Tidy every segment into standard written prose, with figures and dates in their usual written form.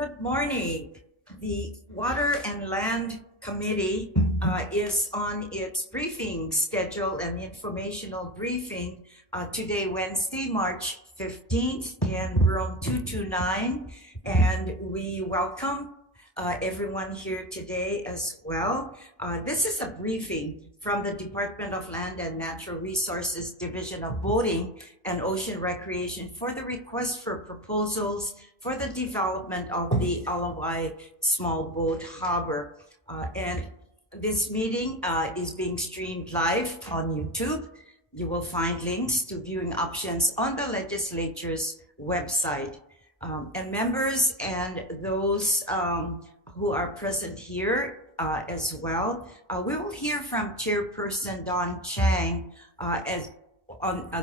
Good morning. The Water and Land Committee is on its briefing schedule and informational briefing today, Wednesday, March 15th in room 229. And we welcome everyone here today as well. This is a briefing from the Department of Land and Natural Resources Division of Boating and Ocean Recreation for the request for proposals for the development of the Hawai'i Small Boat Harbor. And this meeting is being streamed live on YouTube. You will find links to viewing options on the legislature's website. And members and those who are present here as well, we will hear from Chairperson Don Chang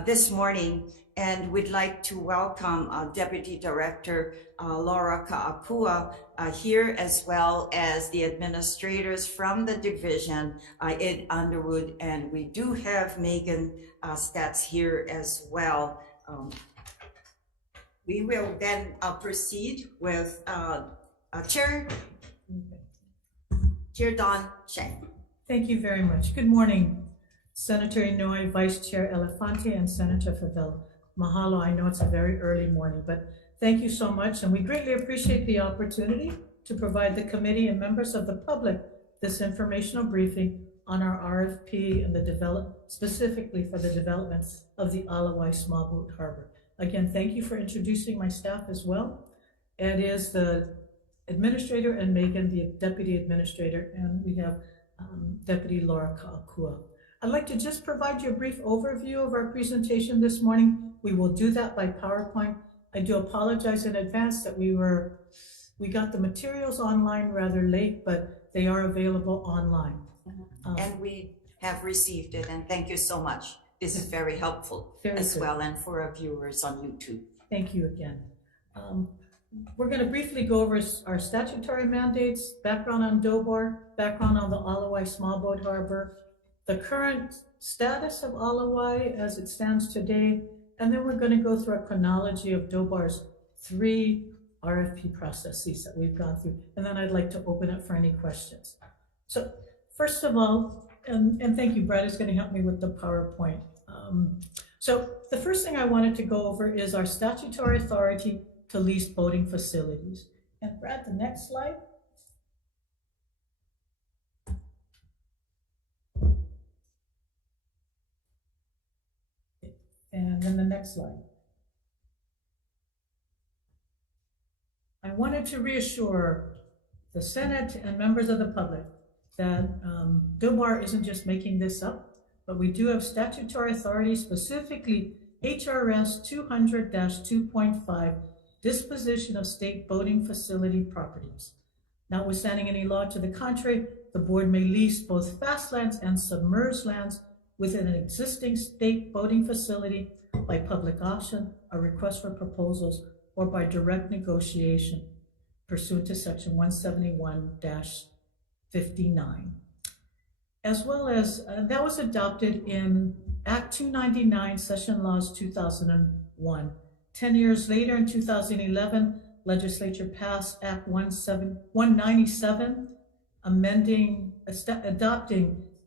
this morning, and we'd like to welcome Deputy Director Laura Ka'akua here, as well as the administrators from the division, Ed Underwood, and we do have Megan Stats here as well. We will then proceed with Chair Don Chang. Thank you very much. Good morning, Senator Inouye, Vice Chair Elefante, and Senator Favela. Mahalo. I know it's a very early morning, but thank you so much, and we greatly appreciate the opportunity to provide the committee and members of the public this informational briefing on our RFP and specifically for the development of the Hawai'i Small Boat Harbor. Again, thank you for introducing my staff as well. Ed is the administrator and Megan, the deputy administrator, and we have Deputy Laura Ka'akua. I'd like to just provide you a brief overview of our presentation this morning. We will do that by PowerPoint. I do apologize in advance that we got the materials online rather late, but they are available online. And we have received it, and thank you so much. This is very helpful well, and for our viewers on YouTube. Thank you again. We're going to briefly go over our statutory mandates, background on DOBAR, background on the Hawai'i Small Boat Harbor, the current status of Hawai'i as it stands today, and then we're going to go through a chronology of DOBAR's 3 RFP processes that we've gone through, and then I'd like to open it for any questions. So first of all, and thank you, Brad is going to help me with the PowerPoint. So the first thing I wanted to go over is our statutory authority to lease boating facilities. And Brad, the next slide. And then the next slide. I wanted to reassure the Senate and members of the public that DOBAR isn't just making this up, but we do have statutory authority, specifically HRS 200-2.5, disposition of state boating facility properties. Notwithstanding any law to the contrary, the board may lease both fast lands and submerged lands within an existing state boating facility by public auction, a request for proposals, or by direct negotiation pursuant to section 171-59. As well as, that was adopted in Act 299, Session Laws 2001. 10 years later, in 2011, legislature passed Act 197, adopting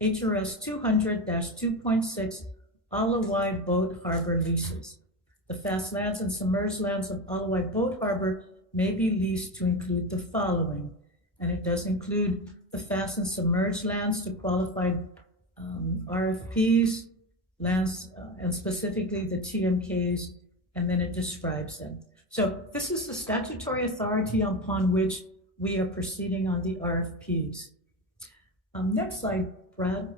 HRS 200-2.6 Hawai'i Boat Harbor leases. The fast lands and submerged lands of Hawai'i Boat Harbor may be leased to include the following, and it does include the fast and submerged lands to qualified RFPs, lands, and specifically the TMKs, and then it describes them. So this is the statutory authority upon which we are proceeding on the RFPs. Next slide, Brad.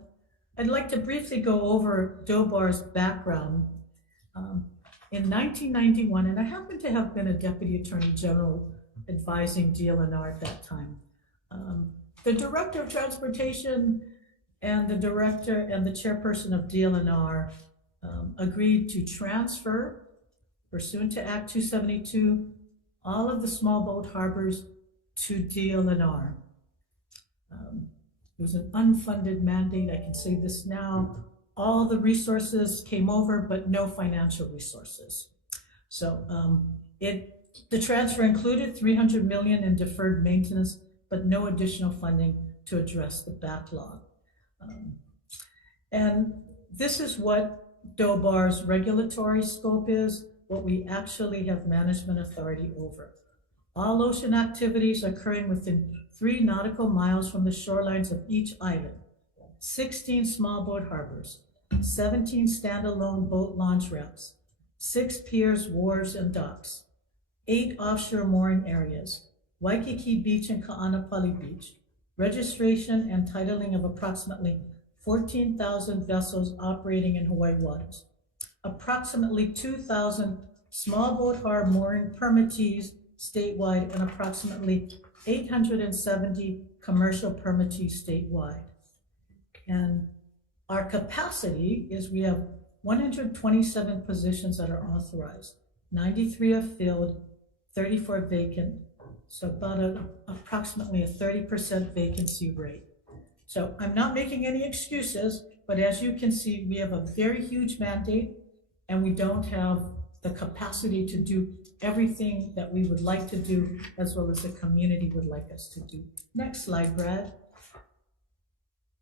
I'd like to briefly go over DOBAR's background. In 1991, and I happen to have been a Deputy Attorney General advising DLNR at that time, the Director of Transportation and the Director and the Chairperson of DLNR agreed to transfer, pursuant to Act 272, all of the small boat harbors to DLNR. It was an unfunded mandate. I can say this now. All the resources came over, but no financial resources. So it The transfer included $300 million in deferred maintenance, but no additional funding to address the backlog. And this is what DOBAR's regulatory scope is, what we actually have management authority over. All ocean activities occurring within 3 nautical miles from the shorelines of each island, 16 small boat harbors, 17 standalone boat launch ramps, 6 piers, wharves, and docks, 8 offshore mooring areas, Waikiki Beach and Ka'anapali Beach, registration and titling of approximately 14,000 vessels operating in Hawaii waters, approximately 2,000 small boat harbor mooring permittees statewide, and approximately 870 commercial permittees statewide. And our capacity is we have 127 positions that are authorized, 93 are filled, 34 vacant, so about approximately a 30% vacancy rate. So I'm not making any excuses, but as you can see, we have a very huge mandate and we don't have the capacity to do everything that we would like to do, as well as the community would like us to do. Next slide, Brad.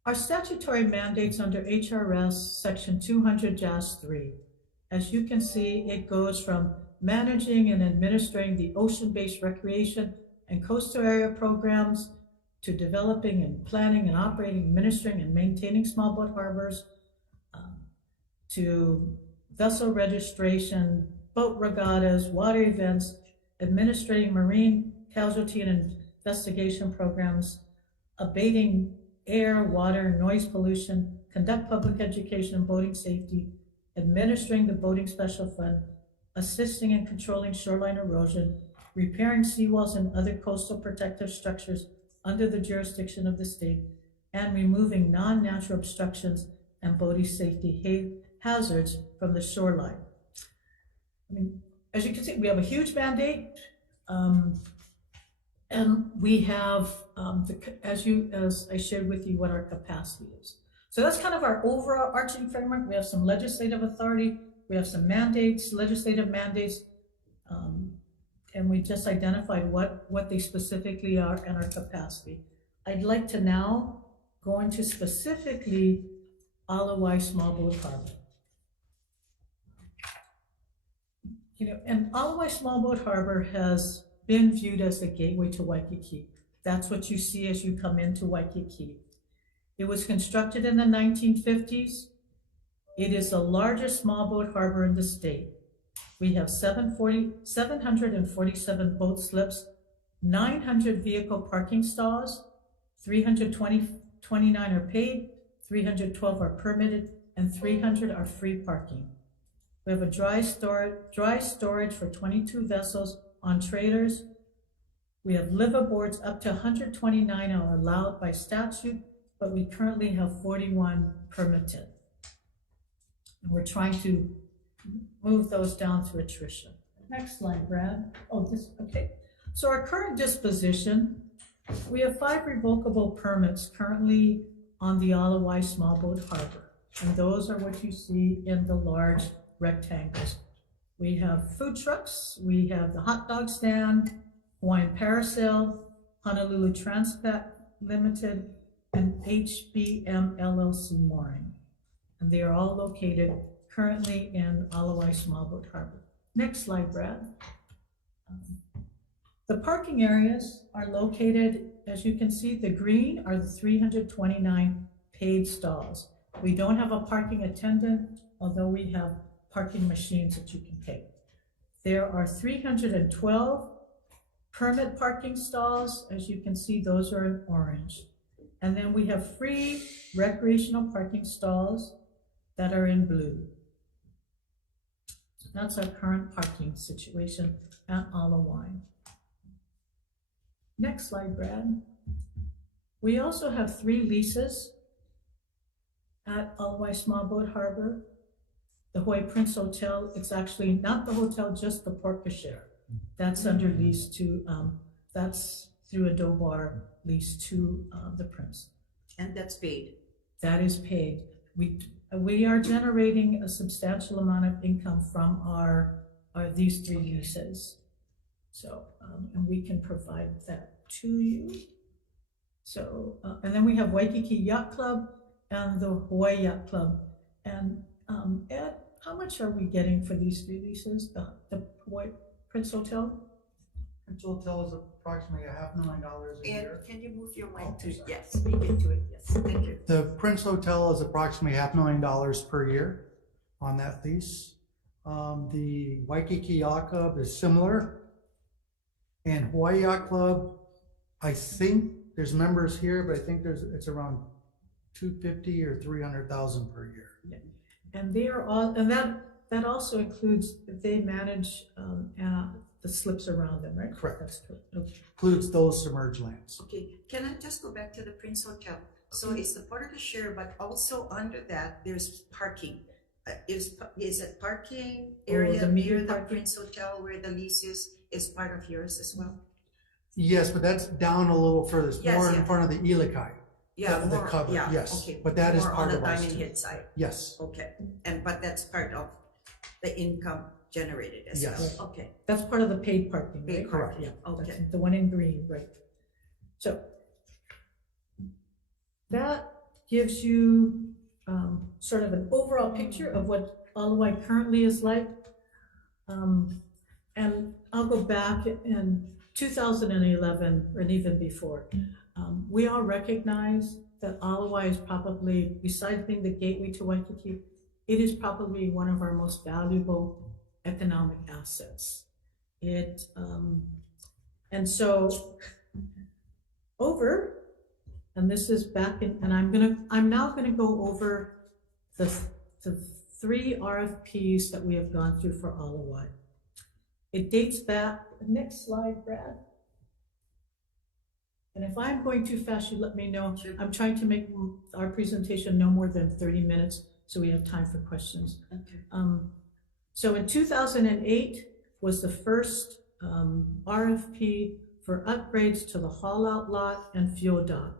Our statutory mandates under HRS section 200-3. As you can see, it goes from managing and administering the ocean-based recreation and coastal area programs, to developing and planning and operating, administering and maintaining small boat harbors, to vessel registration, boat regattas, water events, administrating marine casualty and investigation programs, abating air, water, noise pollution, conduct public education and boating safety, administering the boating special fund, assisting and controlling shoreline erosion, repairing seawalls and other coastal protective structures under the jurisdiction of the state, and removing non-natural obstructions and boating safety hazards from the shoreline. I mean, as you can see, we have a huge mandate, and we have, as I shared with you, what our capacity is. So that's kind of our overarching framework. We have some legislative authority, we have some mandates, legislative mandates, and we just identified what they specifically are and our capacity. I'd like to now go into specifically Alawai Small Boat Harbor. And Alawai Small Boat Harbor has been viewed as the gateway to Waikiki. That's what you see as you come into Waikiki. It was constructed in the 1950s. It is the largest small boat harbor in the state. We have 747 boat slips, 900 vehicle parking stalls, 329 are paid, 312 are permitted, and 300 are free parking. We have a dry storage for 22 vessels on trailers. We have liveaboards up to 129 are allowed by statute, but we currently have 41 permitted. And we're trying to move those down through attrition. Next slide, Brad. Okay. So our current disposition, we have 5 revocable permits currently on the Alawai Small Boat Harbor. And those are what you see in the large rectangles. We have food trucks, we have the hot dog stand, Hawaiian Parasail, Honolulu Transpat Limited, and HBM LLC Mooring. And they are all located currently in Alawai Small Boat Harbor. Next slide, Brad. The parking areas are located, as you can see, the green are the 329 paid stalls. We don't have a parking attendant, although we have parking machines that you can pay. There are 312 permit parking stalls. As you can see, those are in orange. And then we have free recreational parking stalls that are in blue. That's our current parking situation at Alawai. Next slide, Brad. We also have 3 leases at Alawai Small Boat Harbor. The Hawaii Prince Hotel, it's actually not the hotel, just the porte-cochere. That's under lease to, that's through a DOBAR lease to the Prince. And that's paid. That is paid. We are generating a substantial amount of income from these 3 leases. So, and we can provide that to you. So, and then we have Waikiki Yacht Club and the Hawaii Yacht Club. And Ed, how much are we getting for these releases? The Hawaii Prince Hotel? Prince Hotel is approximately $500,000 a year. And can you move your mic Oh, to, sorry. yes, speak into it, yes, thank you. The Prince Hotel is approximately $500,000 per year on that lease. The Waikiki Yacht Club is similar. And Hawaii Yacht Club, I think there's members here, but I think it's around $250,000 or $300,000 per year. Yeah. And they are all, and that also includes, they manage the slips around them, right? Correct. That's true. Okay. Includes those submerged lands. Okay, can I just go back to the Prince Hotel? So it's the part of the share, but also under that, there's parking. Is it parking area the meter near the parking? Prince Hotel where the lease is part of yours as well? Yes, but that's down a little further. It's Yes, more yeah. in front of the Ilikai. Yeah, The more, cover, yeah, yes. okay. But that is More part on of the ours Diamond too. Head side, Yes. okay. But that's part of the income generated as well? Yes. Okay, That's part of the paid parking, right? Paid parking, Yeah, okay. that's the one in green, right? So that gives you sort of an overall picture of what Alawai currently is like. And I'll go back in 2011 and even before. We all recognize that Alawai is probably, besides being the gateway to Waikiki, it is probably one of our most valuable economic assets. And so and this is back in, and I'm now gonna go over the 3 RFPs that we have gone through for Alawai. It dates back, next slide, Brad. And if I'm going too fast, you let me know. Sure. I'm trying to make our presentation no more than 30 minutes, so we have time for questions. okay. So in 2008 was the first RFP for upgrades to the haul out lot and fuel dock.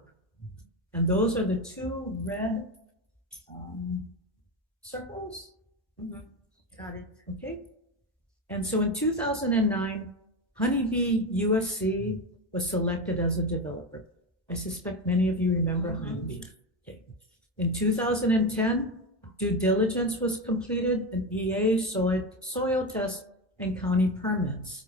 And those are the 2 red circles. Got it. Okay. And so in 2009, Honeybee USC was selected as a developer. I suspect many of you remember Honeybee. Okay. In 2010, due diligence was completed, an EA, soil test, and county permits.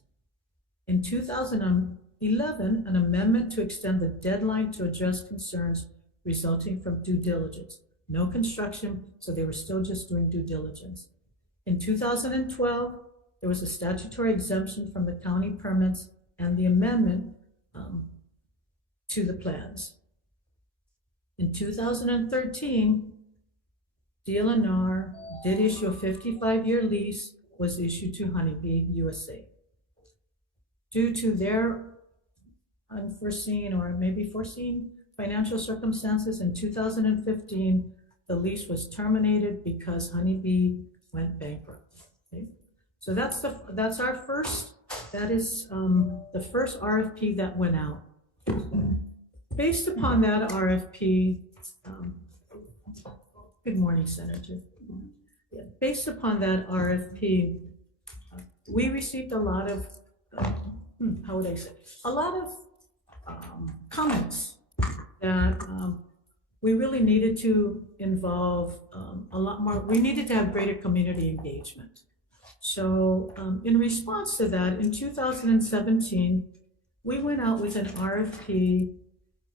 In 2011, an amendment to extend the deadline to address concerns resulting from due diligence. No construction, so they were still just doing due diligence. In 2012, there was a statutory exemption from the county permits and the amendment to the plans. In 2013, DLNR did issue a 55-year lease, was issued to Honeybee USA. Due to their unforeseen or maybe foreseen financial circumstances in 2015, the lease was terminated because Honeybee went bankrupt. Okay? So that's our first, that is the first RFP that went out. Based upon that RFP, good morning, Senator. Yeah, based upon that RFP, we received a lot of, how would I say, a lot of comments that we really needed to involve a lot more, we needed to have greater community engagement. So in response to that, in 2017, we went out with an RFP,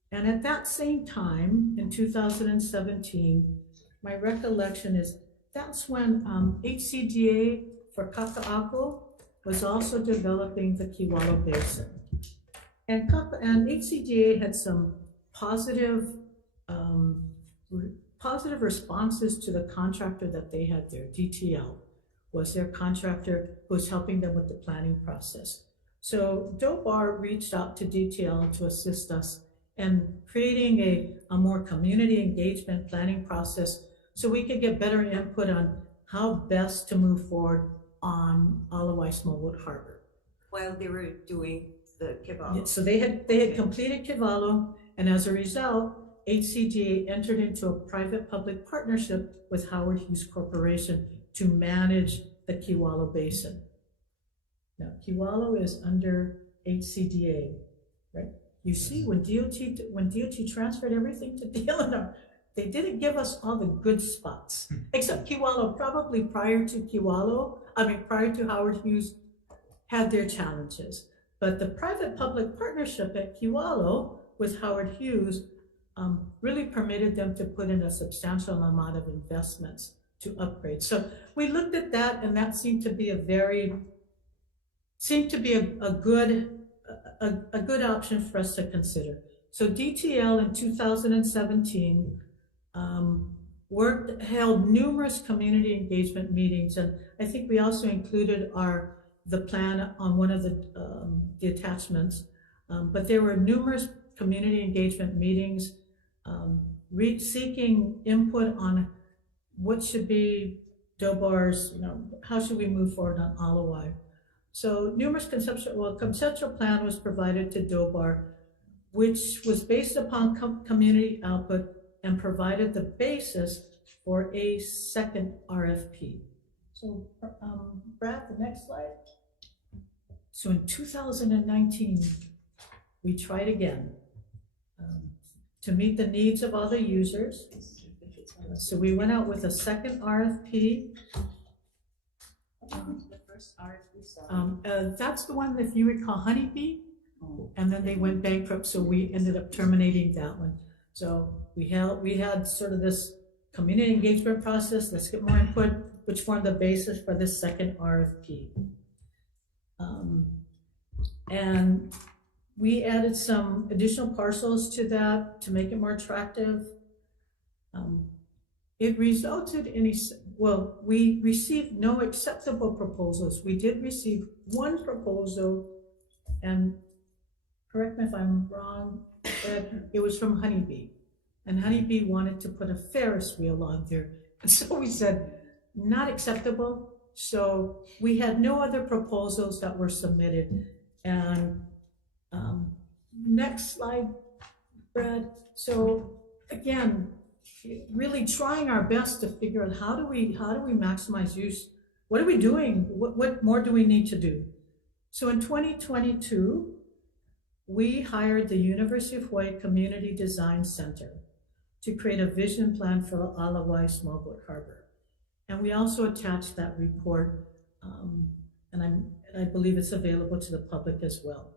and at that same time, in 2017, my recollection is that's when HCDA for Kaka'ako was also developing the Kewalo Basin. And HCDA had some positive responses to the contractor that they had there. DTL was their contractor who was helping them with the planning process. So DOBAR reached out to DTL to assist us in creating a more community engagement planning process so we could get better input on how best to move forward on Alawai Smallwood Harbor. While they were doing the kebab. Yeah, so they had completed Kewalo, and as a result, HCGA entered into a private-public partnership with Howard Hughes Corporation to manage the Kewalo Basin. Now, Kiwalo is under HCDA, right? You see, when DOT transferred everything to DLNR, they didn't give us all the good spots, except Kiwalo, probably prior to Howard Hughes, had their challenges. But the private-public partnership at Kiwalo with Howard Hughes really permitted them to put in a substantial amount of investments to upgrade. So we looked at that, and that seemed to be a good option for us to consider. So DTL in 2017 held numerous community engagement meetings, and I think we also included the plan on one of the attachments. But there were numerous community engagement meetings seeking input on what should be DOBAR's, how should we move forward on Alawai. So numerous conceptual plan was provided to DOBAR, which was based upon community output and provided the basis for a second RFP. So Brad, the next slide. So in 2019, we tried again to meet the needs of other users. So we went out with a second RFP. The first RFP. That's the one, if you recall, Honeybee, and then they went bankrupt, so we ended up terminating that one. So we had sort of this community engagement process, let's get more input, which formed the basis for this second RFP. And we added some additional parcels to that to make it more attractive. It resulted in we received no acceptable proposals. We did receive one proposal, and correct me if I'm wrong, but it was from Honeybee. And Honeybee wanted to put a Ferris wheel on there. And so we said, not acceptable. So we had no other proposals that were submitted. And next slide, Brad. So again, really trying our best to figure out how do we maximize use? What are we doing? What more do we need to do? So in 2022, we hired the University of Hawaii Community Design Center to create a vision plan for Alawai Smallboat Harbor. And we also attached that report, and I believe it's available to the public as well.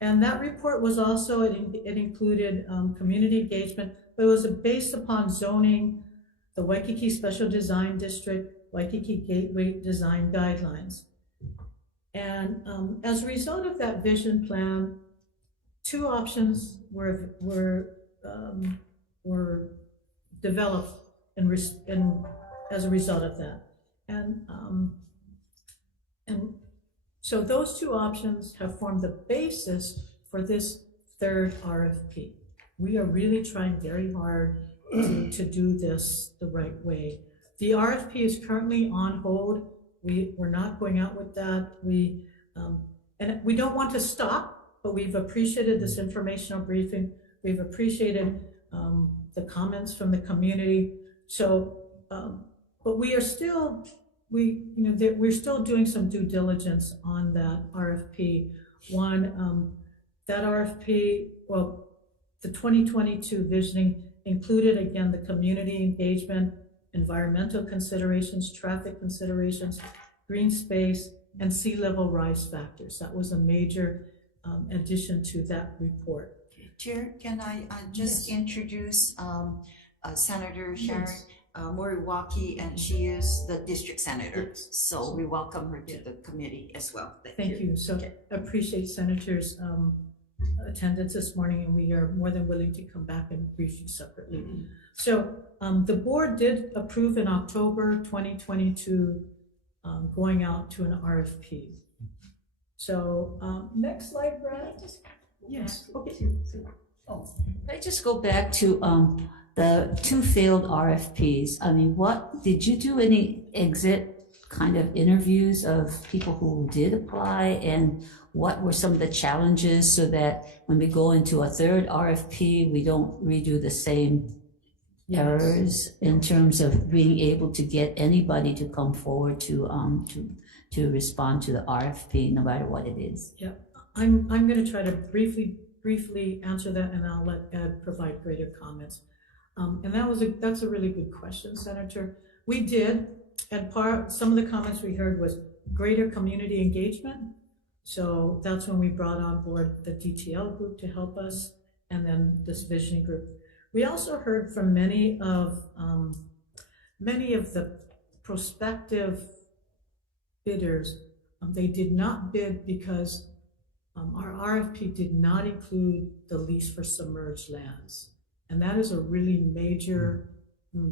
And that report was also, it included community engagement, but it was based upon zoning, the Waikiki Special Design District, Waikiki Gateway Design Guidelines. And as a result of that vision plan, two options were developed as a result of that. And so those two options have formed the basis for this third RFP. We are really trying very hard to do this the right way. The RFP is currently on hold. We're not going out with that. And we don't want to stop, but we've appreciated this informational briefing. We've appreciated the comments from the community. So, but we're still doing some due diligence on that RFP. That RFP, the 2022 visioning included, again, the community engagement, environmental considerations, traffic considerations, green space, and sea level rise factors. That was a major addition to that report. Chair, can I just introduce Senator Sharon Moriwaki, and she is the district senator. So we welcome her to the committee as well. Thank you. So I appreciate Senator's attendance this morning, and we are more than willing to come back and brief you separately. So the board did approve in October 2022 going out to an RFP. So next slide, Brad. Yes. Okay. Can I just go back to the two failed RFPs? I mean, did you do any exit kind of interviews of people who did apply, and what were some of the challenges so that when we go into a third RFP, we don't redo the same errors in terms of being able to get anybody to come forward to to respond to the RFP, no matter what it is? Yeah, I'm going to try to briefly answer that, and I'll let Ed provide greater comments. And that's a really good question, Senator. We did, and some of the comments we heard was greater community engagement. So that's when we brought on board the DTL group to help us, and then this vision group. We also heard from many of the prospective bidders. They did not bid because our RFP did not include the lease for submerged lands. And that is a really major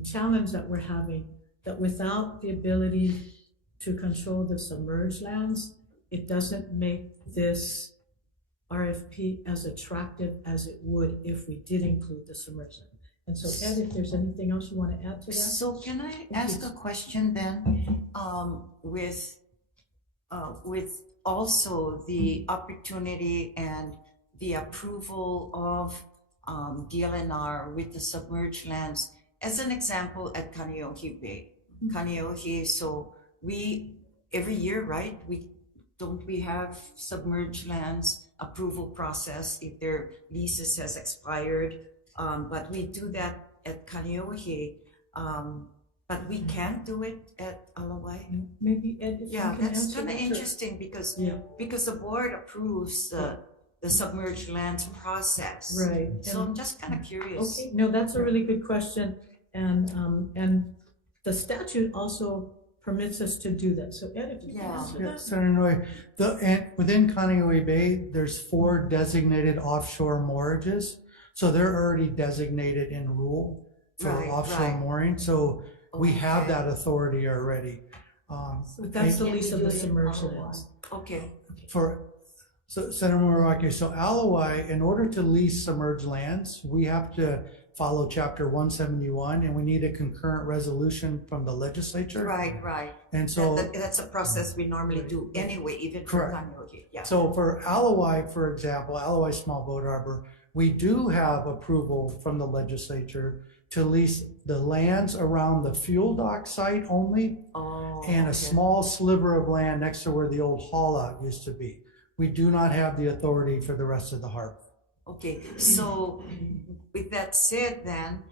challenge that we're having, that without the ability to control the submerged lands, it doesn't make this RFP as attractive as it would if we did include the submerged land. And so Ed, if there's anything else you want to add to that? So can I ask a question then, with also the opportunity and the approval of DLNR with the submerged lands, as an example at Kaneohe Bay. Kaneohe, so every year, right, we have submerged lands approval process if their leases has expired, but we do that at Kaneohe, but we can't do it at Alawai. Maybe Ed, if Yeah, you can that's answer kind of that. interesting because Yeah. the board approves the submerged lands process. Right. So I'm just kind of curious. Okay, no, that's a really good question, and the statute also permits us to do that. So Ed, if you can Yeah. answer Yeah, that. Senator Noy, within Kaneohe Bay, there's 4 designated offshore moorages. So they're already designated in rule for Right, offshore right. mooring. So we have Okay. that authority already. But that's the lease of the submerged lands. Okay. So Senator Muraki, so Alawai, in order to lease submerged lands, we have to follow Chapter 171, and we need a concurrent resolution from the legislature. Right. And so, That's a process we normally do anyway, even for Correct. Kaneohe. Yeah. so for Alawai, for example, Alawai Small Boat Harbor, we do have approval from the legislature to lease the lands around the fuel dock site only, and a okay. small sliver of land next to where the old haul out used to be. We do not have the authority for the rest of the harbor. Okay, so with that said then,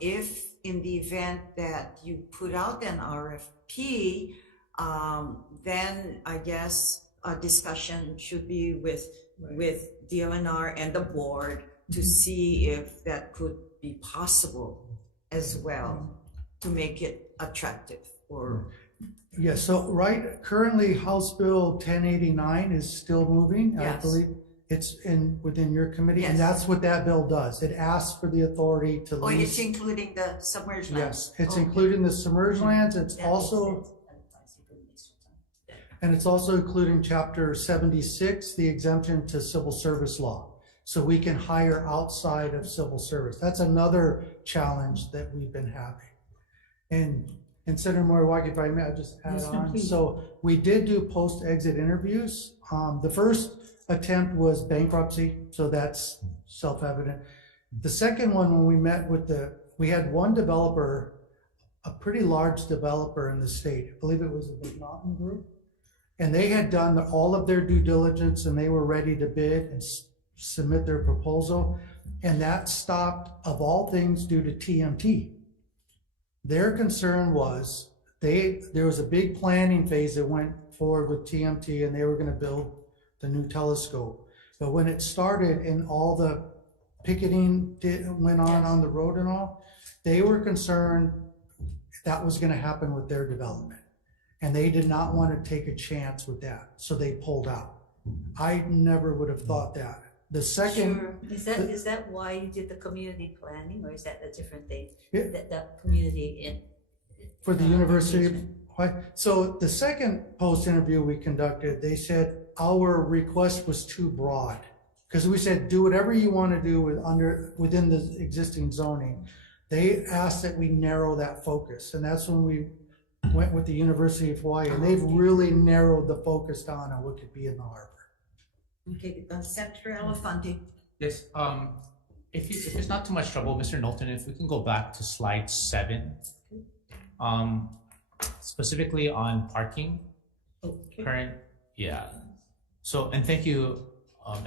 if in the event that you put out an RFP, then I guess a discussion should be with DLNR and the board to see if that could be possible as well to make it attractive or. Yeah, so currently House Bill 1089 is still moving. I Yes. believe it's within your committee, and Yes. that's what that bill does. It asks for the authority to Oh, it's lease. including the submerged lands? Yes, it's Okay. including the submerged lands. It's That makes also, sense. and it's also including Chapter 76, the exemption to civil service law. So we can hire outside of civil service. That's another challenge that we've been having. And Senator Moriwaki, if I may, I'll just add Yes, sir, on. please. So we did do post-exit interviews. The first attempt was bankruptcy, so that's self-evident. The second one, when we met we had one developer, a pretty large developer in the state, I believe it was the McNaughton Group, and they had done all of their due diligence and they were ready to bid and submit their proposal, and that stopped, of all things, due to TMT. Their concern was there was a big planning phase that went forward with TMT, and they were going to build the new telescope. But when it started and all the picketing went on the road and all, they were concerned that was going to happen with their development, and they did not want to take a chance with that, so they pulled out. I never would have thought that. The second, Sure. Is that why you did the community planning, or is that a different thing? Yeah. That community for the university, engagement. so the second post-interview we conducted, they said our request was too broad. Because we said, do whatever you want to do within the existing zoning. They asked that we narrow that focus, and that's when we went with the University of Hawaii, and they've really narrowed the focus down on what could be in the harbor. Okay, Senator Elefante. Yes, if it's not too much trouble, Mr. Knowlton, if we can go back to slide 7, specifically on parking. Okay. Current, yeah. So, and thank you,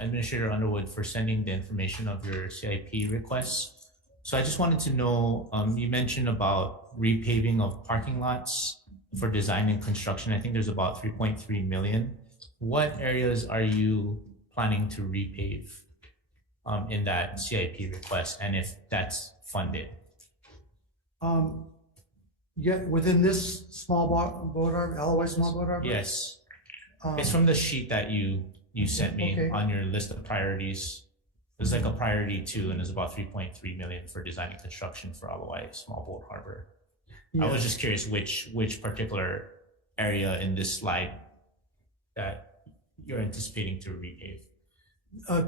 Administrator Underwood, for sending the information of your CIP requests. So I just wanted to know, you mentioned about repaving of parking lots for design and construction. I think there's about 3.3 million. What areas are you planning to repave in that CIP request, and if that's funded? Yeah, within this small boat harbor, Alloway small boat harbor? Yes, Um, it's from the sheet that you sent me Okay. on your list of priorities. There's like a priority 2, and there's about 3.3 million for design and construction for Hawaii Small Boat Harbor. I was yeah. just curious which particular area in this slide that you're anticipating to repave.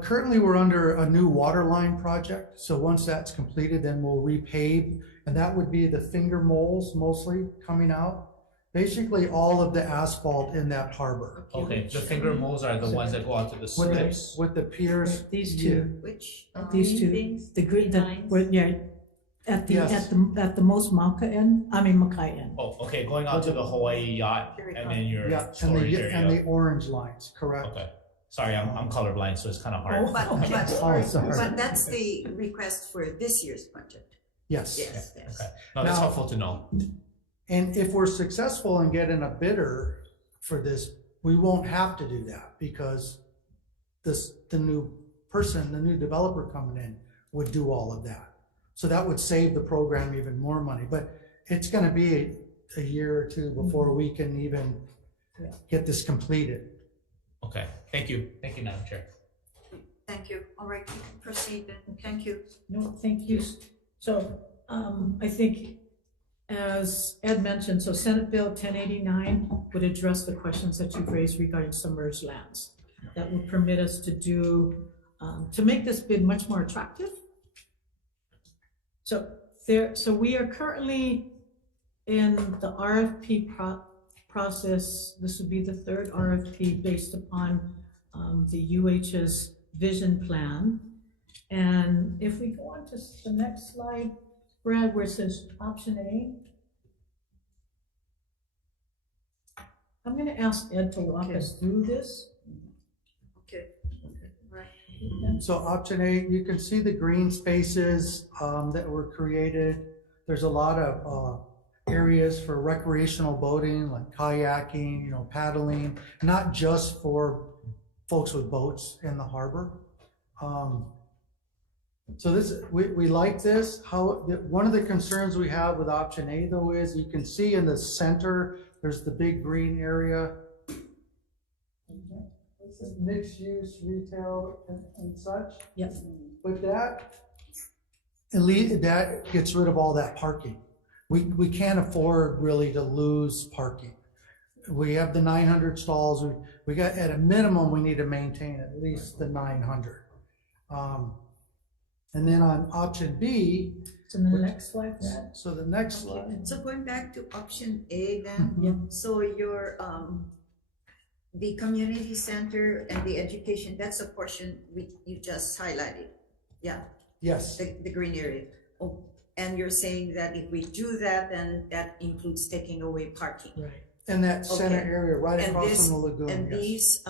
Currently, we're under a new water line project. So once that's completed, then we'll repave, and that would be the finger moles mostly coming out. Basically, all of the asphalt in that harbor Okay, the finger moles are the ones that go out to the with the, slips. with the piers. These two, Which, these two, the green, yeah, at the, Yes. at the most Mauka end, I mean Makai end. Oh, okay, going out to the Hawaii yacht and then your Yeah, and storage the, and the area. orange lines, correct? Okay, sorry, I'm colorblind, so it's kind of hard. but, Okay. Oh, sorry. but that's the request for this year's budget. Yes. Yes, yes. Okay, no, that's Now- helpful to know. And if we're successful in getting a bidder for this, we won't have to do that because the new person, the new developer coming in would do all of that. So that would save the program even more money, but it's gonna be a year or two before we can even get this completed. Okay, thank you, Madam Chair. Thank you. All right, proceed then. Thank you. No, thank you. So, I think, as Ed mentioned, so Senate Bill 1089 would address the questions that you've raised regarding submerged lands. That would permit us to do, to make this bid much more attractive. So we are currently in the RFP process. This would be the third RFP based upon the UH's vision plan. And if we go on to the next slide, Brad, where it says option A. I'm gonna ask Ed to walk us through this. Okay. Right. So option A, you can see the green spaces that were created. There's a lot of areas for recreational boating, like kayaking, paddling, not just for folks with boats in the harbor. So we like this. One of the concerns we have with option A though is you can see in the center, there's the big green area. This is mixed use retail and such. Yes. But that gets rid of all that parking. We can't afford really to lose parking. We have the 900 stalls. We got, at a minimum, we need to maintain at least the 900. And then on option B, So the next slide, Brad. so the next slide. So going back to option A then, Yeah. so your, the community center and the education, that's a portion you just highlighted. Yeah, Yes, the green area. Oh, and you're saying that if we do that, then that includes taking away parking. Right. and that center Okay. area right And across this- from the lagoon. And yes. these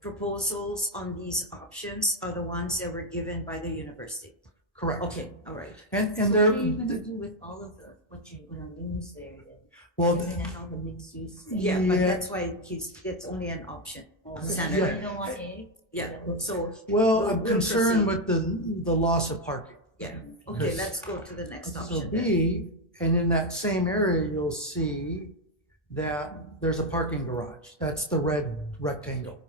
proposals on these options are the ones that were given by the university? Correct. Okay, all right. And So they're, what are you gonna do with all of what you're gonna lose there then? well, You're gonna have all the mixed use thing? Yeah, but Yeah. that's why it's only an option. Oh, Center. so you don't want A? Yeah, so, well, We'll I'm concerned proceed. with the loss of parking. yeah, okay, let's go to the next So option then. B, and in that same area, you'll see that there's a parking garage. That's the red rectangle.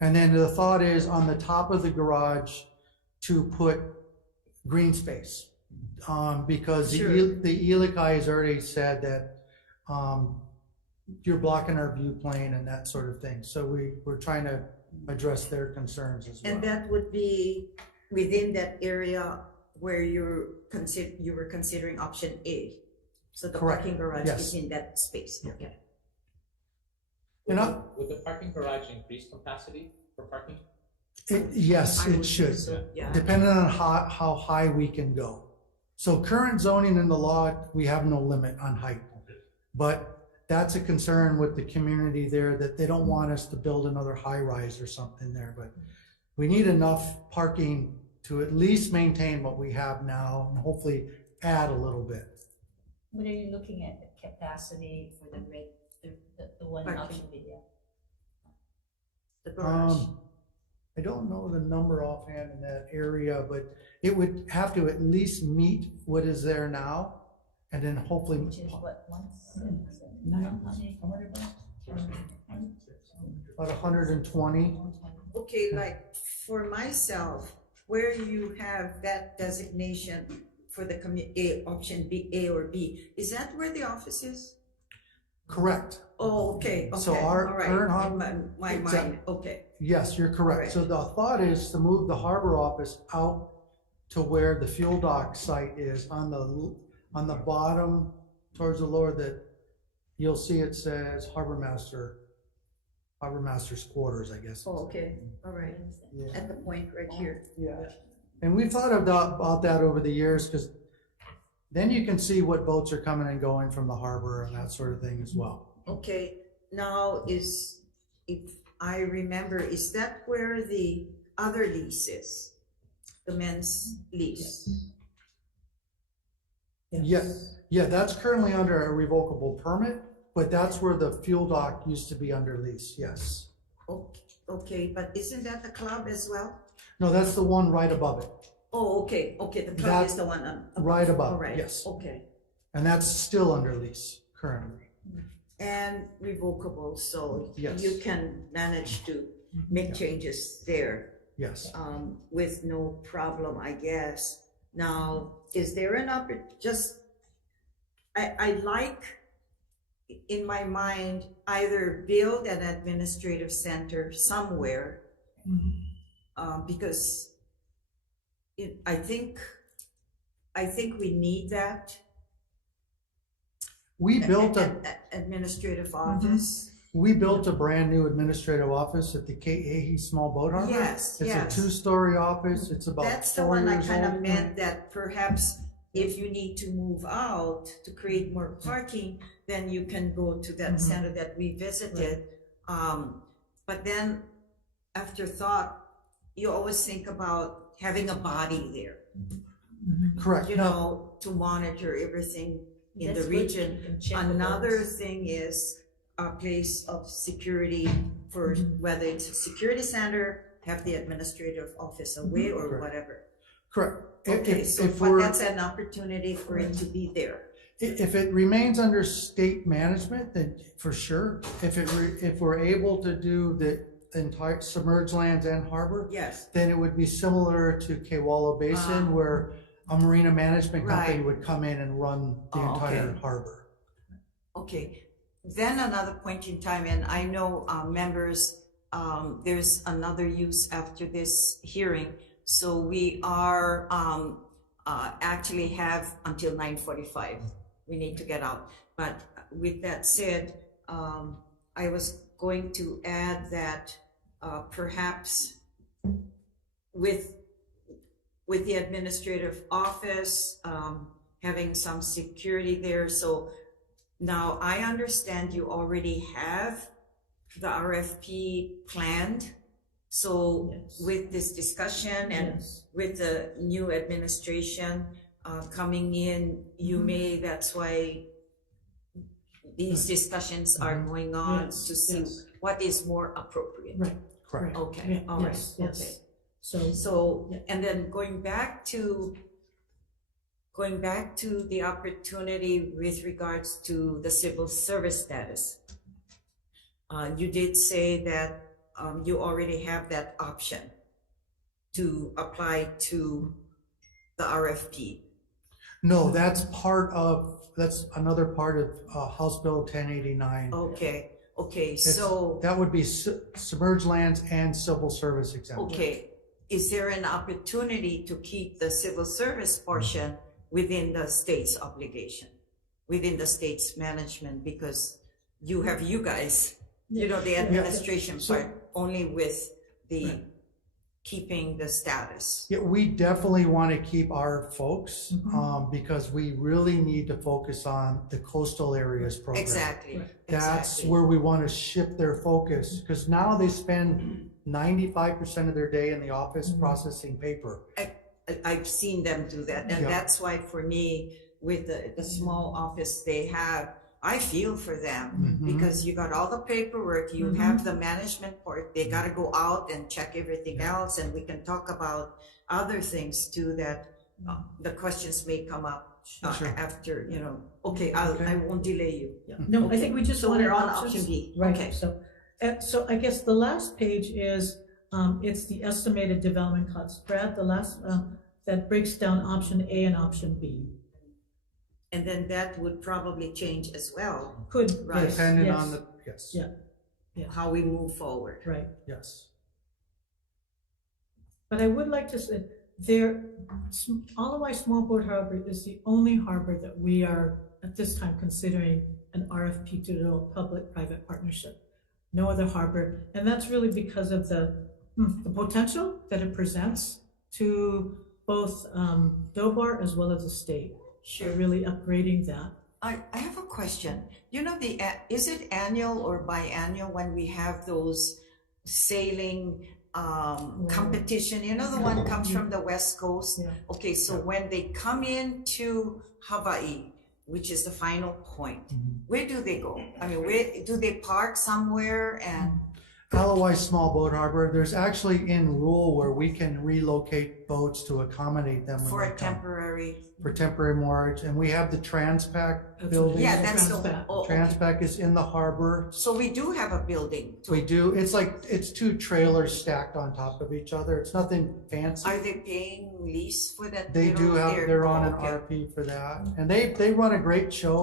And then the thought is on the top of the garage to put green space. Because Sure. the ELICI has already said that you're blocking our view plane and that sort of thing. So we're trying to address their concerns as well. And that would be within that area where you were considering option A. So the Correct. parking garage Yes. is in that space, okay. And I- Would the parking garage increase capacity for parking? Yes, I it would should. think so, yeah. Depending on how high we can go. So current zoning in the law, we have no limit on height. But that's a concern with the community there, that they don't want us to build another high-rise or something there, but we need enough parking to at least maintain what we have now and hopefully add a little bit. What are you looking at, the capacity for the red, the one Parking. option video? The garage. I don't know the number offhand in that area, but it would have to at least meet what is there now, and then hopefully. Which is what, 1/6? About 120. Okay, like for myself, where you have that designation for the option B, A or B, is that where the office is? Correct. Oh, okay, okay, So our all right, current in my exact- mind, okay. Yes, you're correct. Right. So the thought is to move the harbor office out to where the fuel dock site is on the bottom towards the lower, that you'll see it says Harbor Master's quarters, I guess. Oh, okay, all right, Yeah. at the point right here. Yeah. And we've thought about that over the years, because then you can see what boats are coming and going from the harbor and that sort of thing as well. Okay, now if I remember, is that where the other lease is? The men's lease? Yes. Yeah, that's currently under a revocable permit, but that's where the fuel dock used to be under lease, yes. Okay, but isn't that the club as well? No, that's the one right above it, Oh, okay, the club is the one on. right above, All right, yes. okay. And that's still under lease currently. And revocable, so Yes. you can manage to make changes there, Yes. with no problem, I guess. Now, is there an I like, in my mind, either build an administrative center somewhere, because I think we need that. We built Administrative office. we built a brand new administrative office at the Ke'ehi Small Boat Harbor. Yes, It's yes. a 2-story office. It's about That's the 4 one I years kind of old. meant, that perhaps if you need to move out to create more parking, then you can go to that center that we visited. But then after thought, you always think about having a body there, Correct. you No, know, to monitor everything in the That's good. region. You can check the Another boats. thing is a place of security for whether it's a security center, have the administrative office away or Correct. whatever. correct. Okay, If- so if but we're- that's an opportunity for it to be there. If it remains under state management, then for sure. If we're able to do the entire submerged lands and harbor, Yes, then it would be similar to Kewalo Basin, where a marina management company Right. would come in and run the Oh, entire okay. harbor. okay. Then another point in time, and I know members, there's another use after this hearing. So we are actually have until 9:45. We need to get out. But with that said, I was going to add that perhaps with the administrative office, having some security there. So now I understand you already have the RFP planned. So Yes. with this discussion and Yes. with the new administration coming in, you may, that's why these discussions are going on Yes, to see yes. what is more appropriate. Right. Correct. Okay, Yeah, all right, yes, yes. okay. So, So, Yeah. and then going back to the opportunity with regards to the civil service status. You did say that you already have that option to apply to the RFP. No, that's another part of House Bill 1089. Okay, It's- so, That would be submerged lands and civil service exemption. okay, is there an opportunity to keep the civil service portion within the state's obligation, within the state's management, because you have you guys, you know, the administration So- part, only with the Right. keeping the status. Yeah, we definitely want to keep our folks, Mhm. because we really need to focus on the coastal areas program. Exactly. Right. That's Exactly. where we want to shift their focus, because now they spend 95% of their day in the office Mhm. processing paper. I've seen them do that, and Yeah. that's why for me, with the small office they have, I feel for them Mhm. because you got all the paperwork, you Mhm. have the management part, they got to go out and check everything else, and we can talk about other things too that the questions may come up Sure. after, okay, Okay. I won't delay you. Yeah. No, I Okay. think we just So wanted we're on options. option B. Right, Okay. so I guess the last page is, it's the estimated development cost. Brad, the last, that breaks down option A and option B. And then that would probably change as well, Could, Right. yes, Depending yes, on the, yes, Yeah. how we move forward. right. yes. But I would like to say, Hawaii Small Boat Harbor is the only harbor that we are at this time considering an RFP to do a public-private partnership. No other harbor, and that's really because of the potential that it presents to both DOBAR as well as the state. Sure. We're really upgrading that. I have a question. Is it annual or biannual when we have those sailing competition? The one comes from the West Coast. Yeah. Okay, so when they come into Hawaii, which is the final point, where do they go? I mean, where do they park somewhere? And Hawaii Small Boat Harbor, there's actually in rule where we can relocate boats to accommodate them when for they a come. temporary, For temporary moorage, and we have the Transpac building. yeah, that's the Transpac. okay. Transpac is in the harbor. So we do have a building. We do, it's two trailers stacked on top of each other. It's nothing fancy. Are they paying lease for that? They do have, they're on an okay. RP for that. And they run a great show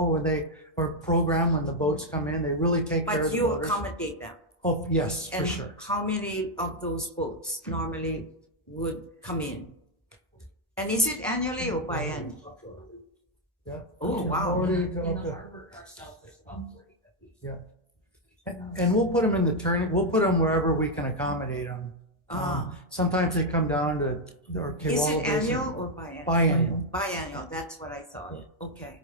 or program when the boats come in. They really take care of But the you boaters. accommodate them. Oh, yes, for And sure. how many of those boats normally would come in? And is it annually or biannually? Yeah. Oh, wow. 40 to In up the to- harbor ourselves, there's about 40 at least. Yeah. And we'll put them in we'll put them wherever we can accommodate them. Sometimes they come down to, or Is Kewalo it Basin. annual or biannual? Biannual. Biannual, that's what I thought. Yeah. Okay.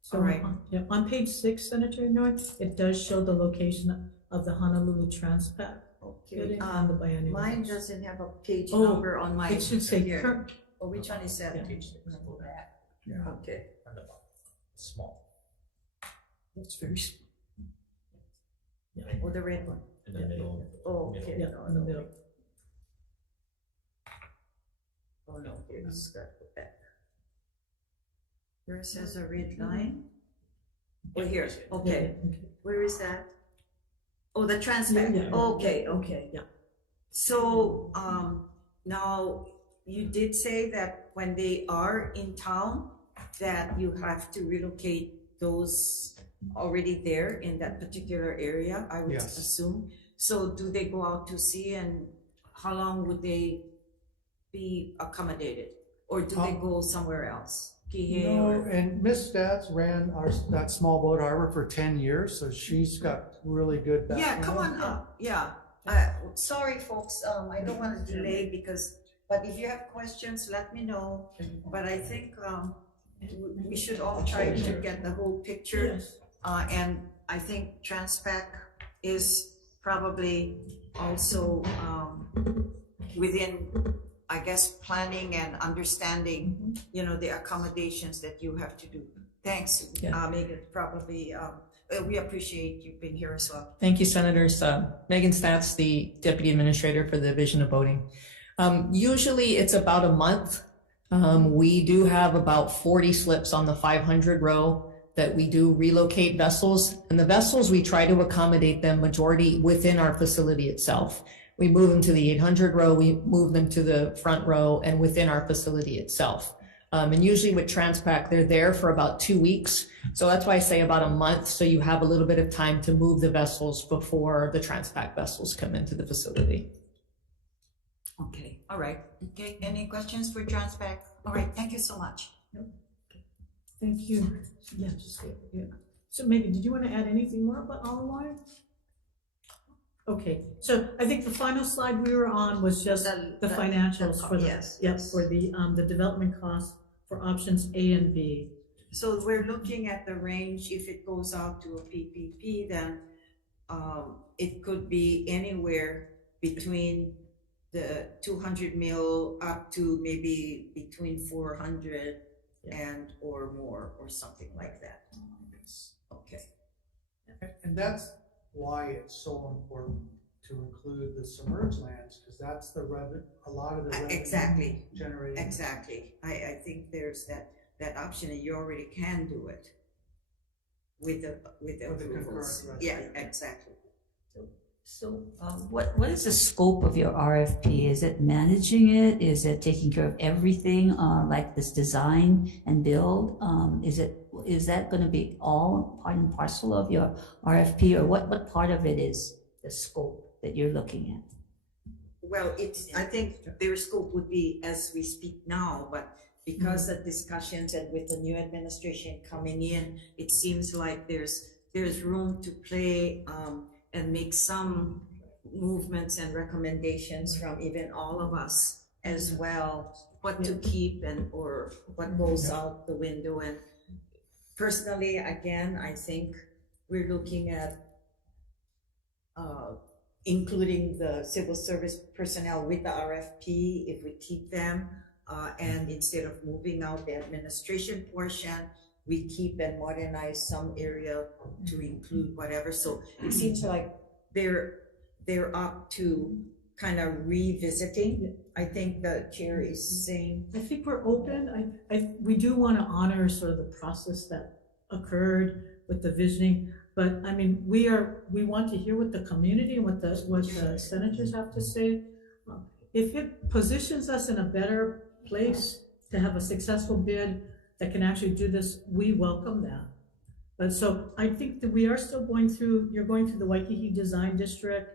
So All right. on page 6, Senator North, it does show the location of the Honolulu Transpac Okay. building and the biennial. Mine doesn't have a page Oh, number on my. It should say here. current. Oh, which one is that? Yeah. Page 6, go back. Yeah. Okay. On the bottom. Small. It's very small. Oh, the red one. In the Yeah. middle. Oh, okay. Yeah, No, in the no, middle. Oh, no, it's got to go back. Where it says a red line? Oh, here, okay. Where is that? Oh, the Transpac. Yeah, yeah. Okay, okay. Yeah. So, now, you did say that when they are in town, that you have to relocate those already there in that particular area, I would Yes. assume. So do they go out to sea, and how long would they be accommodated? Or do they go somewhere else? Kihei No, or? and Miss Stats ran that small boat harbor for 10 years, so she's got really good background. Yeah, come on up, yeah. Sorry, folks, I don't want to delay but if you have questions, let me know. But I think we should all try to get the whole picture. Yes. And I think Transpac is probably also within, I guess, planning and understanding, the accommodations that you have to do. Thanks, Yeah. Megan, probably, we appreciate you being here as well. Thank you, Senators. Megan Stats, the Deputy Administrator for the Division of Boating. Usually it's about a month. We do have about 40 slips on the 500 row that we do relocate vessels. And the vessels, we try to accommodate them majority within our facility itself. We move them to the 800 row, we move them to the front row and within our facility itself. And usually with Transpac, they're there for about 2 weeks. So that's why I say about a month. So you have a little bit of time to move the vessels before the Transpac vessels come into the facility. Okay, all right. Okay, any questions for Transpac? All right, thank you so much. Thank you. Yeah, just, yeah. So Megan, did you want to add anything more about Hawaii? Okay, so I think the final slide we were on was just the financials for the, yes, yep, yes. for the development costs for options A and B. So we're looking at the range, if it goes out to a PPP, then it could be anywhere between the 200 mil up to maybe between 400 and or more or something like that. Okay. And that's why it's so important to include the submerged lands, because that's the a lot of the revenue Exactly. generating. Exactly. I think there's that option, and you already can do it with the approvals. concurrent Yeah, resolution. exactly. So, what is the scope of your RFP? Is it managing it? Is it taking care of everything, like this design and build? Is that going to be all part and parcel of your RFP, or what part of it is the scope that you're looking at? Well, I think their scope would be as we speak now, but because the discussions and with the new administration coming in, it seems like there's room to play and make some movements and recommendations from even all of us as well, what to keep and or what goes out the window. And personally, again, I think we're looking at including the civil service personnel with the RFP, if we keep them, and instead of moving out the administration portion, we keep and modernize some area to include whatever. So it seems like they're up to kind of revisiting. I think the chair is saying. I think we're open. We do want to honor sort of the process that occurred with the visioning, but I mean, we want to hear what the community and what the senators have to say. If it positions us in a better place to have a successful bid that can actually do this, we welcome that. But so I think that we are still you're going through the Waikiki Design District.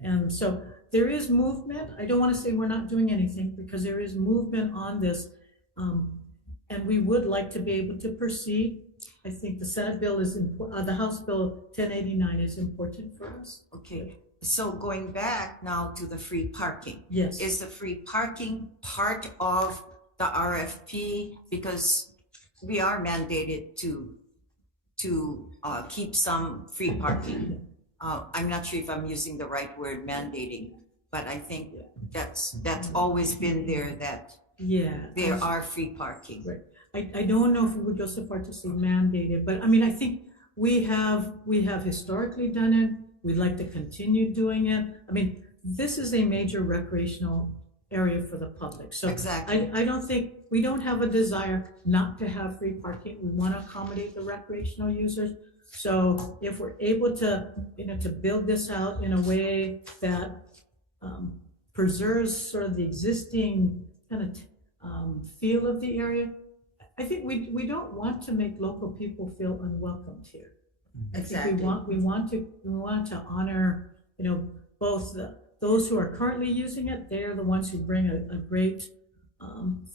And so there is movement. I don't want to say we're not doing anything, because there is movement on this. And we would like to be able to proceed. I think the Senate bill is important, the House Bill 1089 is important for us. Okay, so going back now to the free parking. Yes. Is the free parking part of the RFP? Because we are mandated to keep some free parking. I'm not sure if I'm using the right word, mandating, but I think that's always been there, that there are free parking. Right. I don't know if we would go so far to say mandated, but I mean, I think we have historically done it. We'd like to continue doing it. I mean, this is a major recreational area for the public. So exactly. I don't think, we don't have a desire not to have free parking. We want to accommodate the recreational users. So if we're able to, to build this out in a way that preserves sort of the existing kind of feel of the area, I think we don't want to make local people feel unwelcomed here. Exactly. We want to honor, both those who are currently using it. They're the ones who bring a great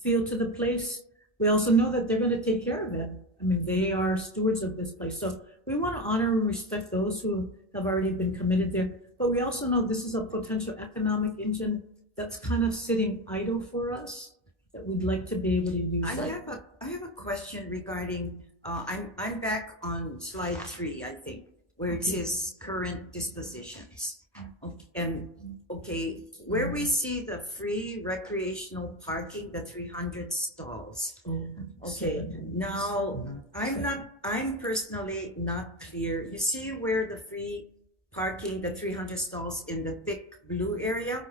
feel to the place. We also know that they're going to take care of it. I mean, they are stewards of this place. So we want to honor and respect those who have already been committed there. But we also know this is a potential economic engine that's kind of sitting idle for us, that we'd like to be able to use. I have a question regarding, I'm back on slide 3, I think, where it says current dispositions. Okay, where we see the free recreational parking, the 300 stalls. Okay, now I'm personally not clear. You see where the free parking, the 300 stalls in the thick blue area?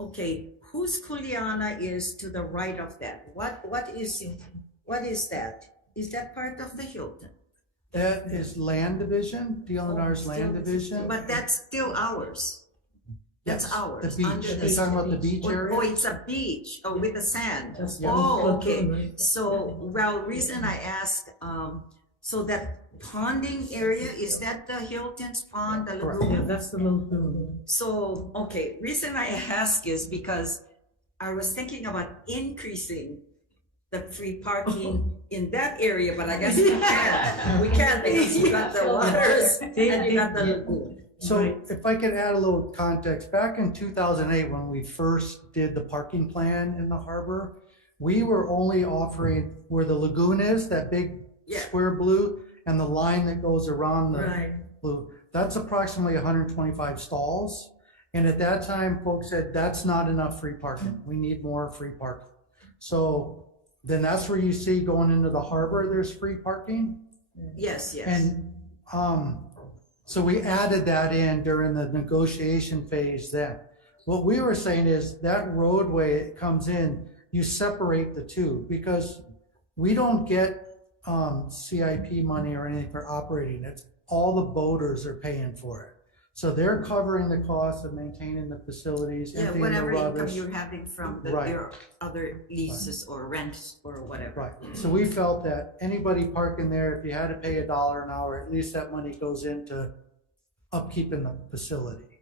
Okay, whose kuleana is to the right of that? What is that? Is that part of the Hilton? That is land division, DLNR's land division. But that's still ours. That's Yes, ours. The beach. Under You're talking about the beach area? Oh, it's a beach. Oh, with the sand. That's Oh, okay. right. So, well, reason I asked, so that ponding area, is that the Hilton's pond, the Correct. lagoon? Yeah, that's the lagoon. So, okay, reason I ask is because I was thinking about increasing the free parking in that area, but I guess we can't. We can't, because you got the waters and you got the lagoon. So Right. if I could add a little context, back in 2008, when we first did the parking plan in the harbor, we were only offering where the lagoon is, that big Yeah. square blue, and the line that goes around the Right. blue. That's approximately 125 stalls. And at that time, folks said, that's not enough free parking. We need more free parking. So then that's where you see going into the harbor, there's free parking. Yes, yes. And so we added that in during the negotiation phase then. What we were saying is that roadway it comes in, you separate the two because we don't get CIP money or anything for operating. It's all the boaters are paying for it. So they're covering the cost of maintaining the facilities, Yeah, emptying the whatever income rubbish. you're having from Right. your other leases or rents or whatever. Right, so we felt that anybody parking there, if you had to pay $1 an hour, at least that money goes into upkeeping the facility.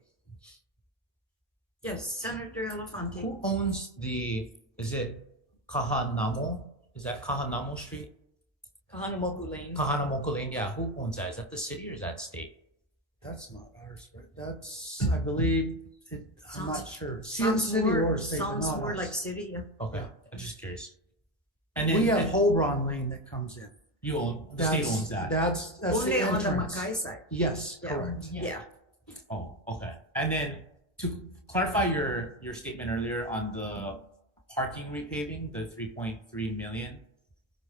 Yes, Senator Elefante. Who owns is it Kahanamo? Is that Kahanamo Street? Kahanamoku Lane. Kahanamoku Lane, yeah. Who owns that? Is that the city or is that state? That's not ours, right? That's, I believe, I'm not sure. Sounds City more, or state, but sounds not more us. like city, yeah. Okay, Yeah. I'm just curious. And then We have Holbron Lane that comes in. you own, the state owns that. That's the Only on the entrance. Mackay side. Yes, Yeah. correct. Yeah. Oh, okay. And then to clarify your statement earlier on the parking repaving, the 3.3 million,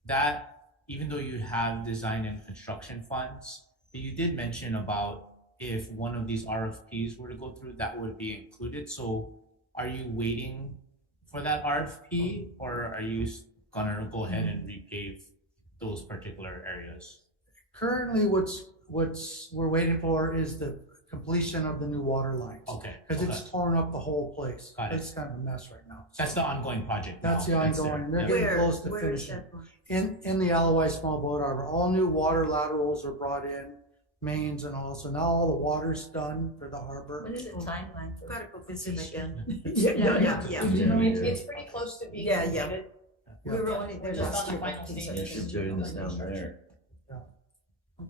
that even though you have design and construction funds, you did mention about if one of these RFPs were to go through, that would be included. So are you waiting for that RFP or are you gonna go ahead and repave those particular areas? Currently, what's we're waiting for is the completion of the new water lines. Okay. Because okay. it's torn up the whole place. Got it. It's kind of a mess right now. That's the ongoing project. That's now. the there. ongoing, they're Yeah. getting Where, close to where is finishing. that one? In the LOI Small Boat Harbor, all new water laterals are brought in, mains and all, so now all the water's done for the harbor. What is the timeline for Gotta go visit again. Yeah, Yeah. It's pretty close to being Yeah, yeah. completed. We were only there We're just last on the year. final Things stages. like that. Doing this down there.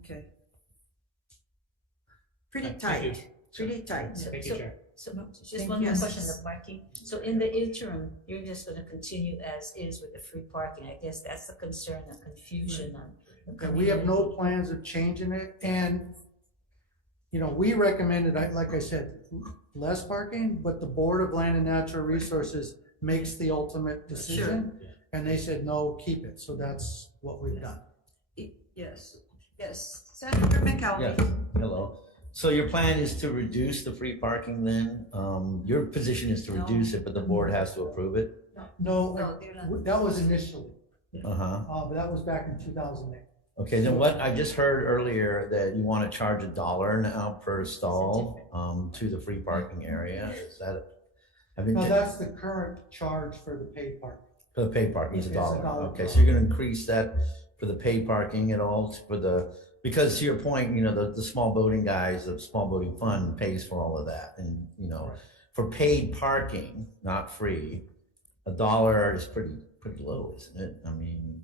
Okay. Pretty Thank you. tight, pretty tight. Thank you, Chair. So just Thank one you. more Yes. question, the parking. So in the interim, you're just gonna continue as is with the free parking. I guess that's the concern, the confusion on the And we have no community. plans of changing it, and, you know, we recommended, like I said, less parking, but the Board of Land and Natural Resources makes the ultimate decision. And they said, no, keep it, so that's what we've done. Yes, yes. Senator McAlvey. Yeah, hello. So your plan is to reduce the free parking then? Your position is to No. reduce it, but the board has to approve it? No, No, they're not. that was initially, Uh-huh. but that was back in 2008. Okay, then what, I just heard earlier that you want to charge $1 now per stall, to the free parking area. Is that, I mean, No, that's the current charge for the paid parking. for the paid parking, it's It's $1. $1. Okay, so you're gonna increase that for the paid parking at all, for the, because to your point, you know, the small boating guys, the small boating fund pays for all of that. And, you know, for paid parking, not free, $1 is pretty low, isn't it? I mean,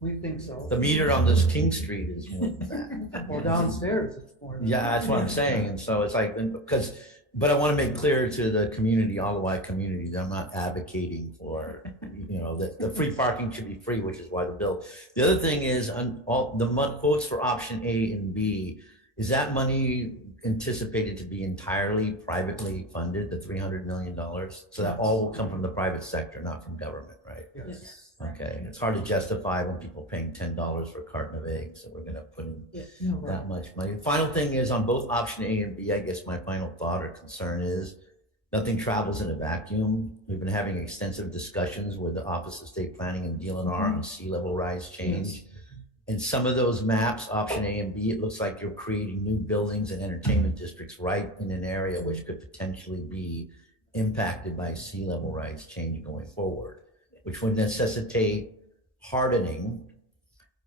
We think so. the meter on this King Street is more than that. Or downstairs, it's more than. Yeah, that's what I'm saying. And so it's like, because, but I want to make clear to the community, all Hawaii community, that I'm not advocating for, you know, that the free parking should be free, which is why the bill. The other thing is on all the quotes for option A and B, is that money anticipated to be entirely privately funded, the $300 million? So that all will come from the private sector, not from government, right? Yes. Okay, it's hard to justify when people are paying $10 for a carton of eggs, so we're gonna put in that much money. Final thing is on both option A and B, I guess my final thought or concern is nothing travels in a vacuum. We've been having extensive discussions with the Office of State Planning and DLNR on sea level rise change. And some of those maps, option A and B, it looks like you're creating new buildings and entertainment districts right in an area which could potentially be impacted by sea level rise change going forward, which would necessitate hardening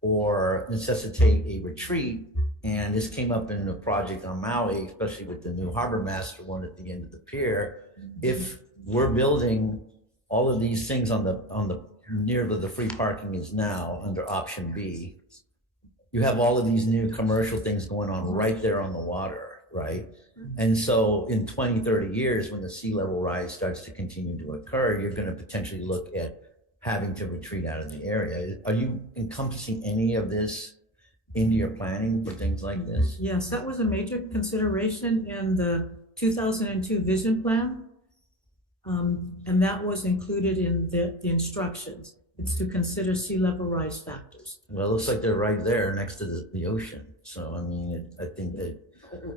or necessitate a retreat. And this came up in a project on Maui, especially with the new harbor master one at the end of the pier. If we're building all of these things on the near where the free parking is now under option B, you have all of these new commercial things going on right there on the water, right? And so in 20, 30 years, when the sea level rise starts to continue to occur, you're going to potentially look at having to retreat out of the area. Are you encompassing any of this into your planning for things like this? Yes, that was a major consideration in the 2002 vision plan. And that was included in the instructions. It's to consider sea level rise factors. Well, it looks like they're right there next to the ocean. So, I mean, I think that.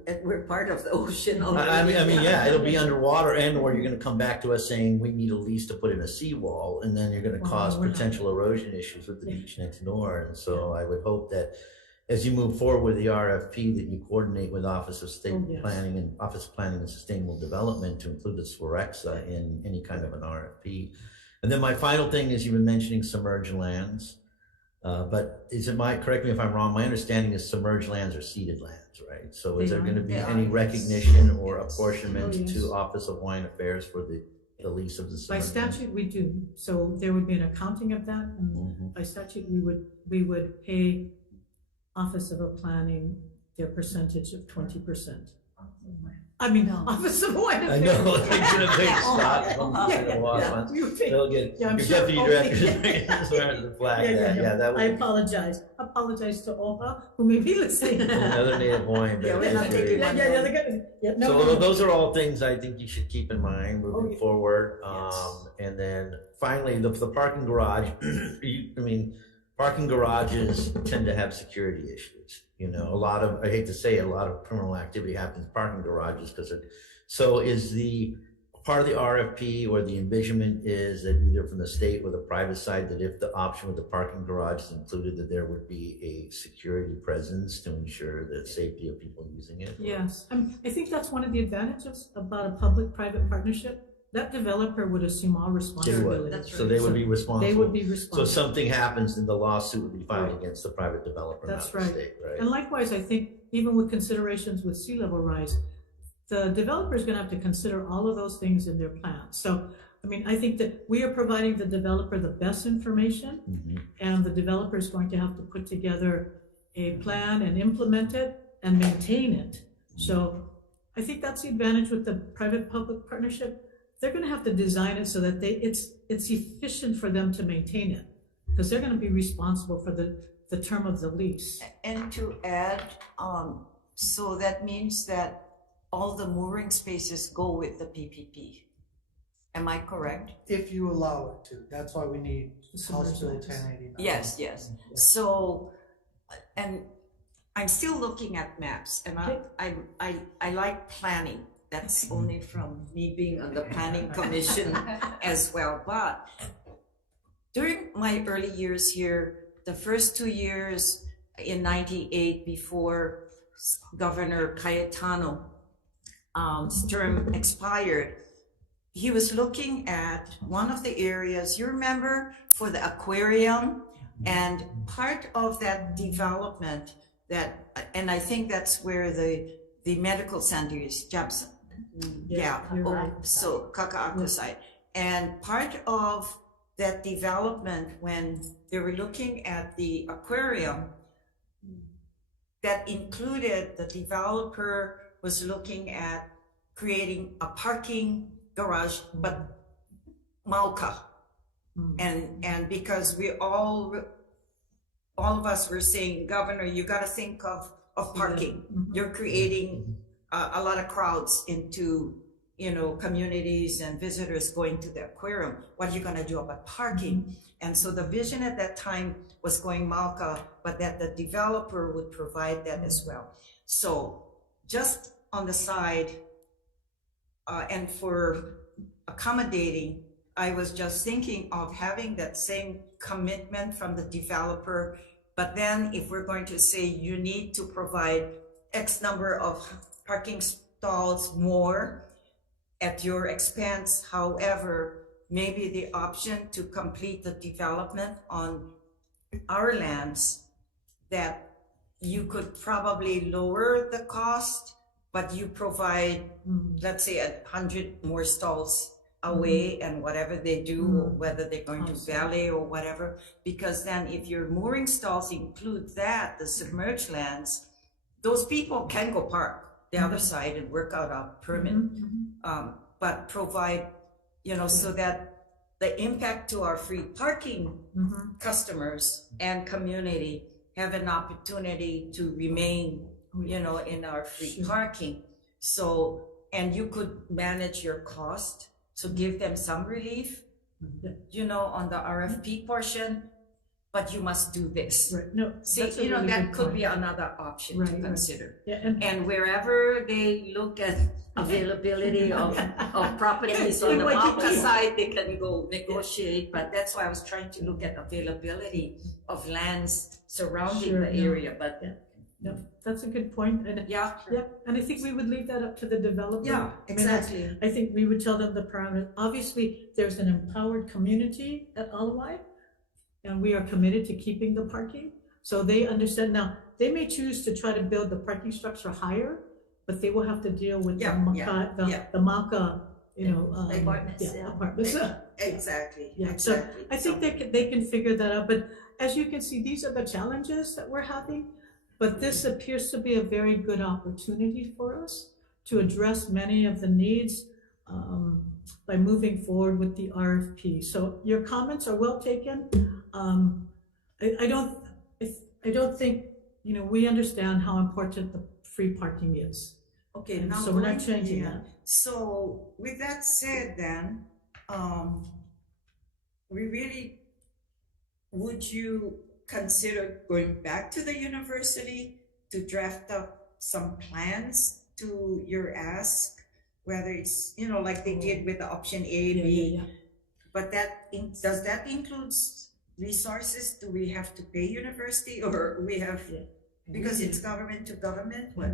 And we're part of the ocean already. I mean, yeah, it'll be underwater, or you're going to come back to us saying we need a lease to put in a seawall, and then you're going to cause potential erosion issues with the beach next door. And so, I would hope that as you move forward with the RFP, that you coordinate with Office of State Planning and Office of Planning and Sustainable Development to include the SWREXA in any kind of an RFP. And then my final thing is you've been mentioning submerged lands, but correct me if I'm wrong, my understanding is submerged lands are ceded lands, right? So is there going to be any recognition or apportionment to Office of Hawaiian Affairs for the lease of the submerged By statute, we do. So there would be an accounting of that, and by statute, we would pay Office of Planning their percentage of 20%. I mean, Office of Hawaiian Affairs. I know, they're going to take stock. They'll get your deputy director wearing the flag. I apologize. Apologize to OHA who may be listening. Another Native Hawaiian. We're not taking one. So those are all things I think you should keep in mind moving forward. And then finally, the parking garage. Parking garages tend to have security issues. You know, I hate to say it, a lot of criminal activity happens in parking garages so is the part of the RFP or the envisionment is that either from the state or the private side that if the option with the parking garage is included, that there would be a security presence to ensure the safety of people using it? Yes, I think that's one of the advantages about a public-private partnership. That developer would assume all responsibility. That's right. So they would be responsible. They would be responsible. So if something happens, then the lawsuit would be filed against the private developer, That's not the state, right? And likewise, I think even with considerations with sea level rise, the developer is going to have to consider all of those things in their plans. So, I mean, I think that we are providing the developer the best information, and the developer is going to have to put together a plan and implement it and maintain it. So I think that's the advantage with the private-public partnership. They're going to have to design it so that it's efficient for them to maintain it, because they're going to be responsible for the term of the lease. And to add, so that means that all the mooring spaces go with the PPP. Am I correct? If you allow it to, that's why we need House Bill 1089. Yes. So, and I'm still looking at maps, and I like planning. That's only from me being on the planning commission as well. But during my early years here, the first 2 years in '98 before Governor Cayetano's term expired, he was looking at one of the areas, you remember, for the aquarium, and part of that development and I think that's where the medical center is, Jepson. So Kaka'ako side. And part of that development, when they were looking at the aquarium, that included the developer was looking at creating a parking garage, but Mauka. And because we all of us were saying, Governor, you got to think of parking. You're creating a lot of crowds into, communities and visitors going to the aquarium. What are you going to do about parking? And so the vision at that time was going Mauka, but that the developer would provide that as well. So just on the side, and for accommodating, I was just thinking of having that same commitment from the developer. But then if we're going to say you need to provide X number of parking stalls more at your expense, however, maybe the option to complete the development on our lands, that you could probably lower the cost, but you provide, let's say, 100 more stalls away, and whatever they do, whether they're going to valet or whatever, because then if your mooring stalls include that, the submerged lands, those people can go park. the other side and work out a permit. But provide, so that the impact to our free parking customers and community have an opportunity to remain, in our free parking. So, and you could manage your cost, so give them some relief, on the RFP portion, but you must do this. Right. No, See, that's a really that good could point. be another option Right, to right. consider. Yeah, And wherever they look at availability of properties on the Waikiki side, they can go negotiate, but that's why I was trying to look at availability of lands surrounding Sure, the no. area, but No, that's a good point. And yeah, and I think we would leave that up to the developer. yeah, I mean, that's- exactly. I think we would tell them the parameters. Obviously, there's an empowered community at Alawai, and we are committed to keeping the parking. So they understand. Now, they may choose to try to build the parking structure higher, but they will have to deal with Yeah, the Maka, Apartments, yeah. apartments. Exactly, Yeah, so exactly. I think they can figure that out. But as you can see, these are the challenges that we're having. But this appears to be a very good opportunity for us to address many of the needs by moving forward with the RFP. So your comments are well taken. I don't think, we understand how important the free parking is. Okay, And now so we're not going- changing yeah. that. So with that said then, would you consider going back to the university to draft up some plans to your ask, whether it's, like they did with the option A, B, but does that include resources? Do we have to pay university, or we have, because it's government to government? What?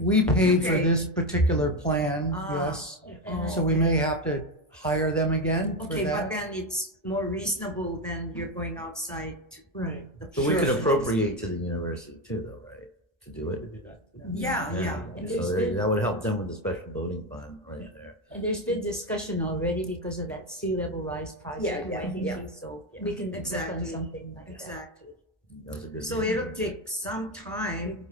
We paid for Okay. this particular plan, Ah. yes. Oh, So we may have to hire them again for okay, but that. then it's more reasonable than you're going outside to Right. the. But we could Sure. appropriate to the university too, though, right, to do it? Yeah. And So there's there- been- that would help them with the special voting fund right there. And there's been discussion already because of that sea level rise project. Yeah, I think yeah. So we can work on Exactly. something like that. Exactly. That was a good. So it'll take some time,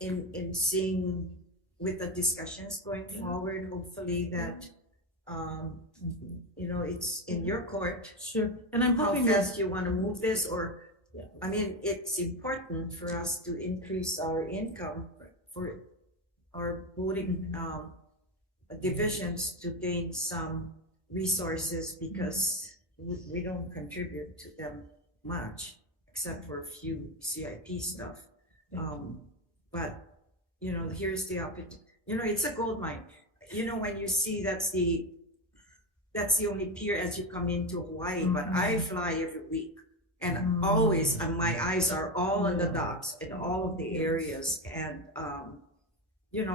in seeing with the discussions going forward, hopefully that, it's in your court, Sure. And I'm how hoping that, fast you want to move this, or, Yeah. I mean, it's important for us to increase our income for our voting, divisions to gain some resources, because we don't contribute to them much, except for a few CIP stuff. But, here's the opportunity, it's a gold mine. When you see that's the only pier as you come into Hawaii, but I fly every week. And always, my eyes are all on the docks in all of the areas. And, in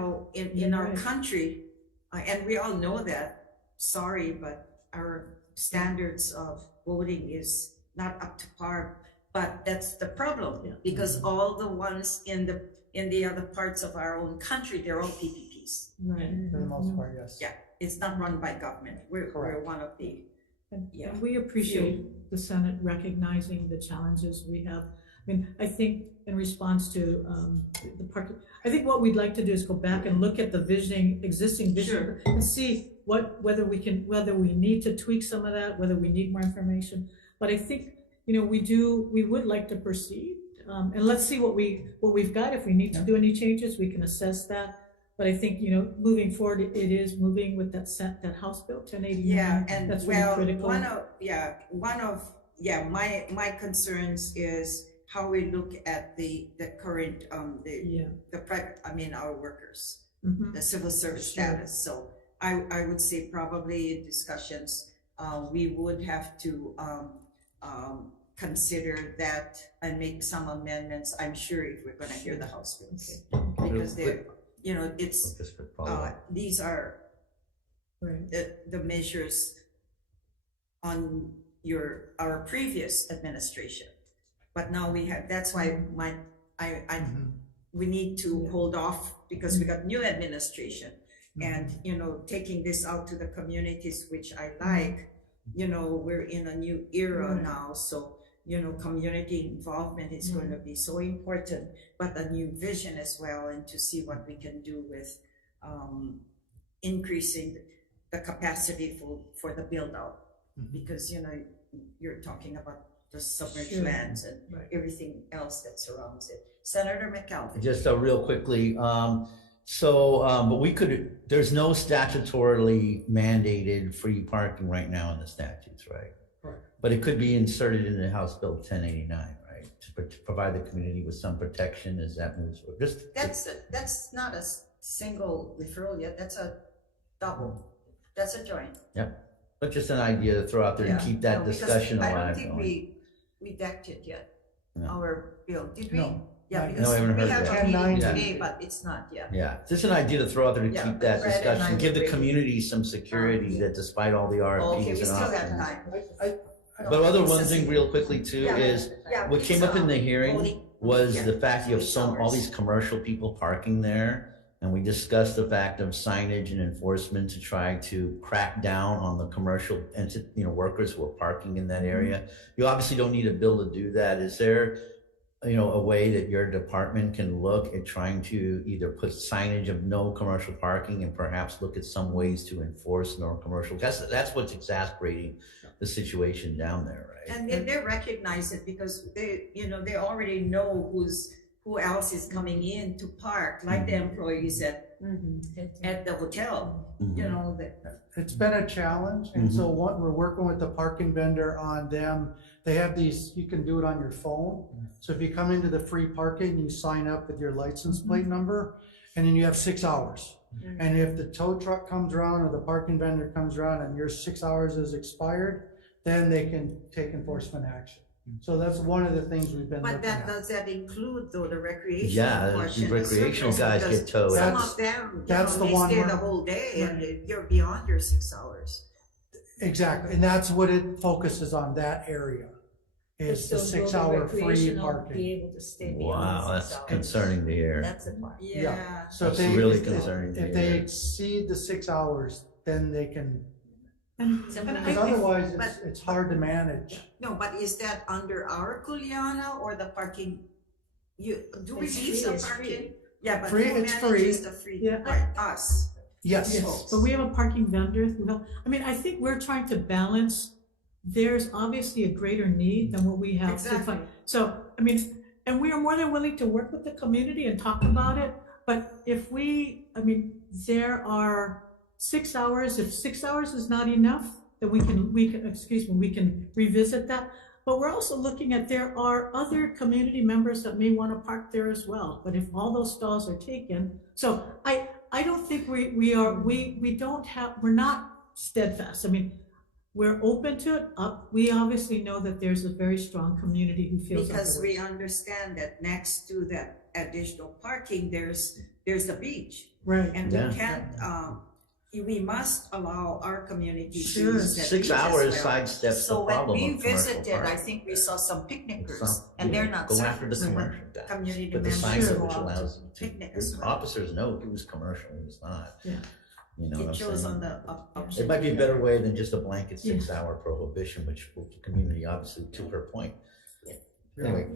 our Right. country, and we all know that, sorry, but our standards of voting is not up to par. But that's the problem, Yeah. because all the ones in the other parts of our own country, they're all PPPs. right. For the most part, yes. Yeah. It's not run by government. We're one of the, And Yeah. we appreciate the Senate recognizing the challenges we have. I mean, I think in response to the park, I think what we'd like to do is go back and look at the existing vision, Sure. and see whether we need to tweak some of that, whether we need more information. But I think, we would like to proceed, and let's see what we've got. If we need to do any changes, we can assess that. But I think, moving forward, it is moving with that House Bill 1089. yeah, and That's really well, critical. my concerns is how we look at the current, our workers, Mhm. the civil service Sure. status. So I would say probably in discussions, we would have to, consider that and make some amendments, I'm sure, if we're gonna hear the House bills. Because they're, it's, Just for follow-up. these are Right. the measures on our previous administration. But now that's why we need to hold off, because we got new administration. And, taking this out to the communities, which I like, we're in a new era Right. now. So community involvement is going to be so important, but a new vision as well, and to see what we can do with increasing the capacity for the build out, because you're talking about the submerged lands and everything else that surrounds it. Senator McAlvin. Just real quickly, but there's no statutorily mandated free parking right now in the statutes, right? Correct. But it could be inserted in the House Bill 1089, right? To provide the community with some protection as that moves forward. That's not a single referral yet, that's a double. That's a joint. Yep. But just an idea to throw out there and keep that discussion alive. I don't think we decked it yet, our bill, did we? No. Yeah, No, because I haven't we heard have that. a meeting 10-9. today, but it's not yet. Yeah, just an idea to throw out there to keep that Brad and I discussion, give the would community some security that despite all the RFPs Okay, we and still have options. time. But one thing real quickly too Yeah. is what please, came up in the hearing voting. was Yeah, the fact you have 6 all hours. these commercial people parking there. And we discussed the fact of signage and enforcement to try to crack down on the commercial workers who are parking in that area. You obviously don't need a bill to do that. Is there a way that your department can look at trying to either put signage of no commercial parking and perhaps look at some ways to enforce no commercial? That's what's exasperating the situation down there, right? And they recognize it because they already know who else is coming in to park, like the employees at the hotel. It's been a challenge, and so what we're working with the parking vendor on them. They have these, you can do it on your phone. So if you come into the free parking, you sign up with your license plate number, and then you have 6 hours. And if the tow truck comes around or the parking vendor comes around and your 6 hours is expired, then they can take enforcement action. So that's one of the things we've been looking But at. does that include though the recreational Yeah, portion? the recreational guys Because get towed. Some of them, That's the they one stay where- the whole day and you're beyond your 6 hours. Exactly, and that's what it focuses on, that area, is the 6 hour free parking. Be able to stay beyond Wow, the that's 6 hours. concerning to hear. That's the part. Yeah. So if That's they, really if- concerning to if they hear. exceed the 6 hours, then they can, And because otherwise it's hard to manage. No, but is that under our Kuleana or the parking? Do we It's lease free, the it's parking? free. Yeah, but Free, who it's manages free. the free Yeah. part? Us. Yes. Yes, but we have a parking vendor who help. I mean, I think we're trying to balance. There's obviously a greater need than what we have to Exactly. find. So, I mean, and we are more than willing to work with the community and talk about it. But there are 6 hours. If 6 hours is not enough, then we can revisit that. But we're also looking at, there are other community members that may want to park there as well. But if all those stalls are taken, so I don't think we're not steadfast. I mean, we're open to it. We obviously know that there's a very strong community who feels Because we otherwise. understand that next to that additional parking, there's the beach. Right. And Yeah. we can't, we must allow our community to Sure. use that 6 beach as hours well. sidesteps the So when problem we of commercial visited, I parking. think we saw some picnickers, Some- and they're not Go after the suckers, but commercial guys. community But the members sign go code which out allows to them to, picnic as well. officers know it was commercial, it was not. Yeah. You know what I'm It shows saying? on the option. It might be a better way than just a blanket 6 hour prohibition, which the community, obviously, to her point. Anyway,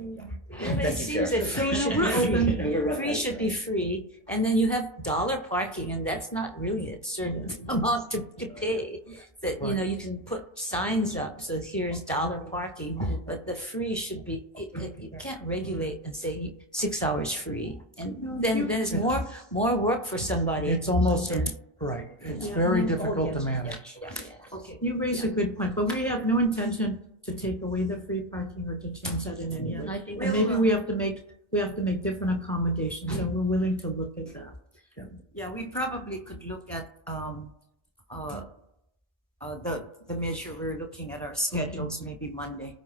But Thank it you, seems Chair. that free should be free should be free, and then you have dollar parking, and that's not really a certain amount to pay. That you can put signs up, so here's dollar parking, but the free should be. You can't regulate and say 6 hours free, and then it's more work for somebody. It's almost, right, it's very difficult to manage. Okay. You raise a good point, but we have no intention to take away the free parking or to change that in any way. And I think And maybe we have to make different accommodations, and we're willing to look at that. Yeah, we probably could look at, the measure, we're looking at our schedules, maybe Monday.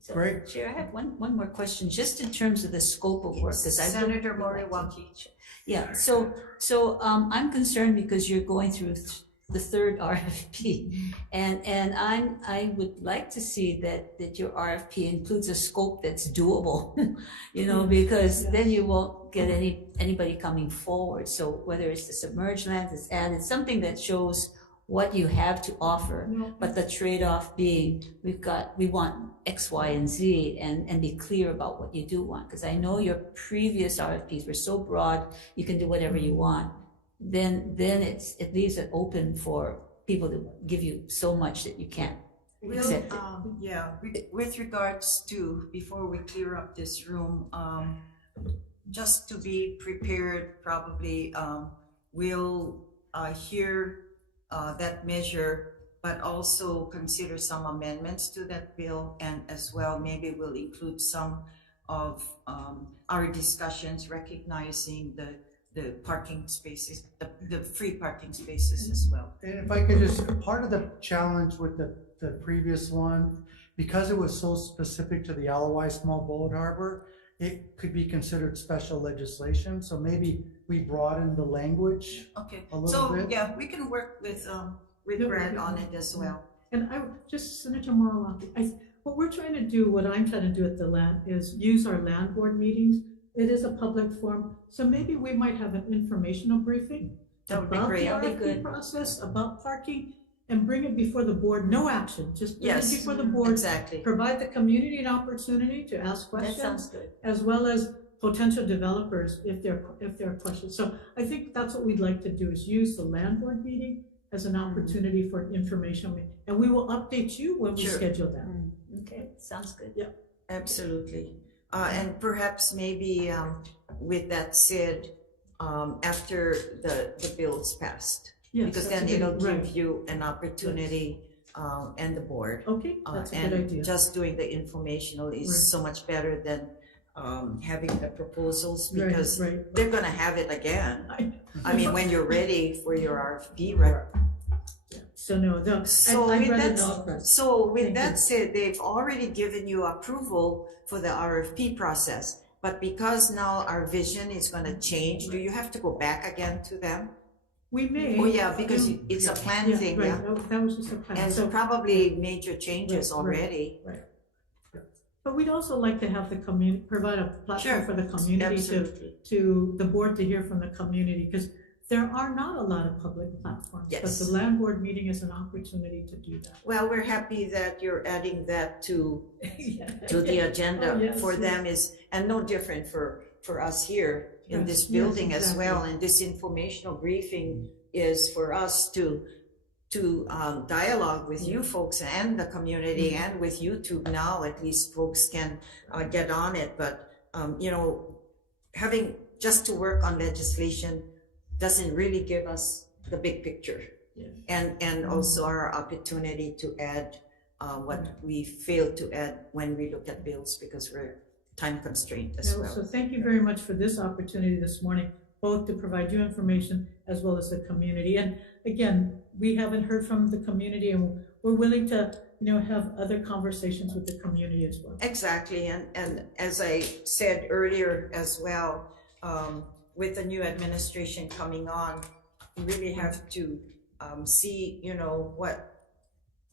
so, Great. Chair, I have one more question, just in terms of the scope of work, because I Senator Moriwaki. Yeah, so I'm concerned because you're going through the third RFP, and I would like to see that your RFP includes a scope that's doable, because then you won't get anybody coming forward. So whether it's the submerged lands, it's added something that shows what you have to offer, but the trade-off being we want X, Y, and Z, and be clear about what you do want. Because I know your previous RFPs were so broad, you can do whatever you want. Then it leaves it open for people to give you so much that you can't accept it. Yeah, with regards to, before we clear up this room, just to be prepared, probably we'll hear that measure, but also consider some amendments to that bill, and as well, maybe we'll include some of our discussions recognizing the parking spaces, the free parking spaces as well. And if I could just, part of the challenge with the previous one, because it was so specific to the LOI Small Boat Harbor, it could be considered special legislation. So maybe we broaden the language Okay, a little so bit. yeah, we can work with Brad on it as well. And I just, Senator Morrow, what we're trying to do, what I'm trying to do at the land is use our land board meetings. It is a public forum, so maybe we might have an informational briefing That would be about the great. That'd be RFP good. process, about parking, and bring it before the board. No action, just bring it Yes, before the board. exactly. Provide the community an opportunity to ask That questions, sounds good. as well as potential developers if there are questions. So I think that's what we'd like to do, is use the land board meeting as an opportunity for information, and we will update you when we Sure. schedule that. Okay, sounds good. Absolutely. And perhaps maybe with that said, after the bill's passed, Yes, because that's then a good- it'll right. give you an opportunity and the board. Okay, that's a good And idea. just doing the informational is Right. so much better than having the proposals, Right, because right. they're gonna have it again. I mean, when you're ready for your RFP, Right. right? So no, So I'd with rather that, not press. so with Thank that you. said, they've already given you approval for the RFP process. But because now our vision is gonna change, do you have to go back again to them? We may. Oh, yeah, because it's a plan thing, right, yeah? That was just a plan. And So, probably major changes Right, right. already. but we'd also like to have the community, provide a platform Sure, for the community Absolutely. to the board to hear from the community, because there are not a lot of public platforms. But Yes. the land board meeting is an opportunity to do that. Well, we're happy that you're adding that to the agenda. Oh, yes, For yes. them is, and no different for us here in Yes, this yes, building as exactly. well. And this informational briefing is for us to dialogue with you folks and the community, Mm-hmm. and with YouTube now, at least folks can get on it. But, having just to work on legislation doesn't really give us the big picture. Yeah. And also our opportunity to add what we failed to add when we look at bills, because we're time constrained as So well. thank you very much for this opportunity this morning, both to provide you information as well as the community. And again, we haven't heard from the community, and we're willing to, have other conversations with the community as well. Exactly, and as I said earlier as well, with the new administration coming on, we really have to see,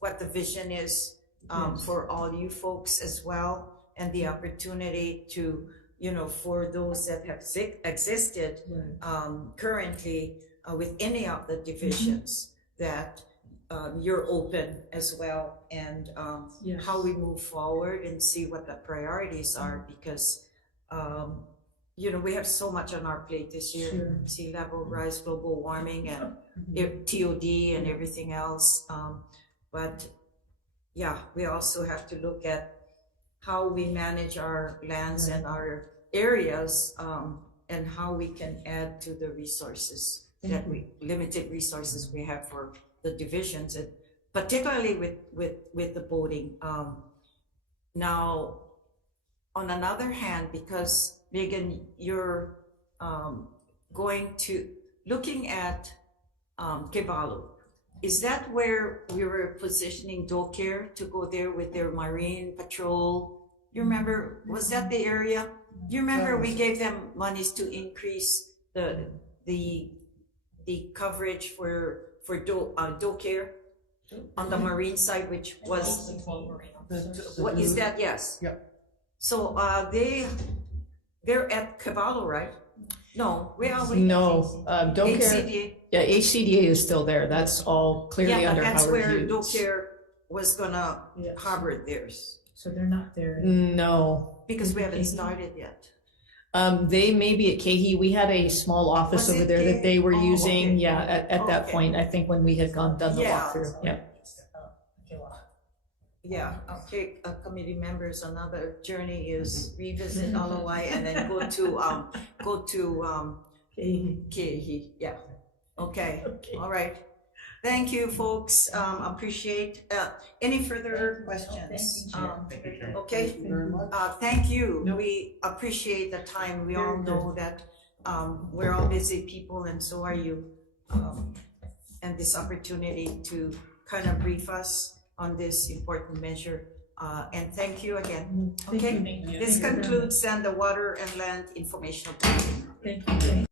what the vision is Yes. for all you folks as well, and the opportunity to, for those that have existed Right. currently with any of the divisions, that you're open as well, and Yes. how we move forward and see what the priorities are, because we have so much on our plate this year. Sure. Sea level rise, global warming, and TOD and everything else. But yeah, we also have to look at how we manage our lands and our areas, and how we can add to the resources that limited resources we have for the divisions, and particularly with the boating. Now, on another hand, because Megan, you're looking at Kevalu. Is that where we were positioning Docare to go there with their marine patrol? You remember, was that the area? Do you remember we gave them monies to increase the coverage for Docare on the marine side, which was, what is that? Yes. Yeah. So they're at Cavallo, right? No, where are we? No, don't care. HCDA. Yeah, HCDA is still there. That's all clearly Yeah, under but that's Howard where Hughes. Don't Care was gonna Yes. harbor theirs, So they're not there. No, because we haven't started yet. they may be at KeHE. We had a small office Was over it there that they were Oh, using. okay. Yeah, at that Okay. point, I think when we had done the Yeah. walkthrough. Yeah. Yeah, okay, committee members, another journey is revisit LOI and then go to KeHE, yeah. Okay, all right. Thank you, folks, appreciate, any further questions? Thank you, Chair. Okay, Thank you very much. thank you, No. we appreciate the time, we all Very good. know that, we're all busy people and so are you. And this opportunity to kind of brief us on this important measure, and thank you again. Thank Okay, you. this Thank you very concludes then the Water and Land Informational Briefing. much. Thank you.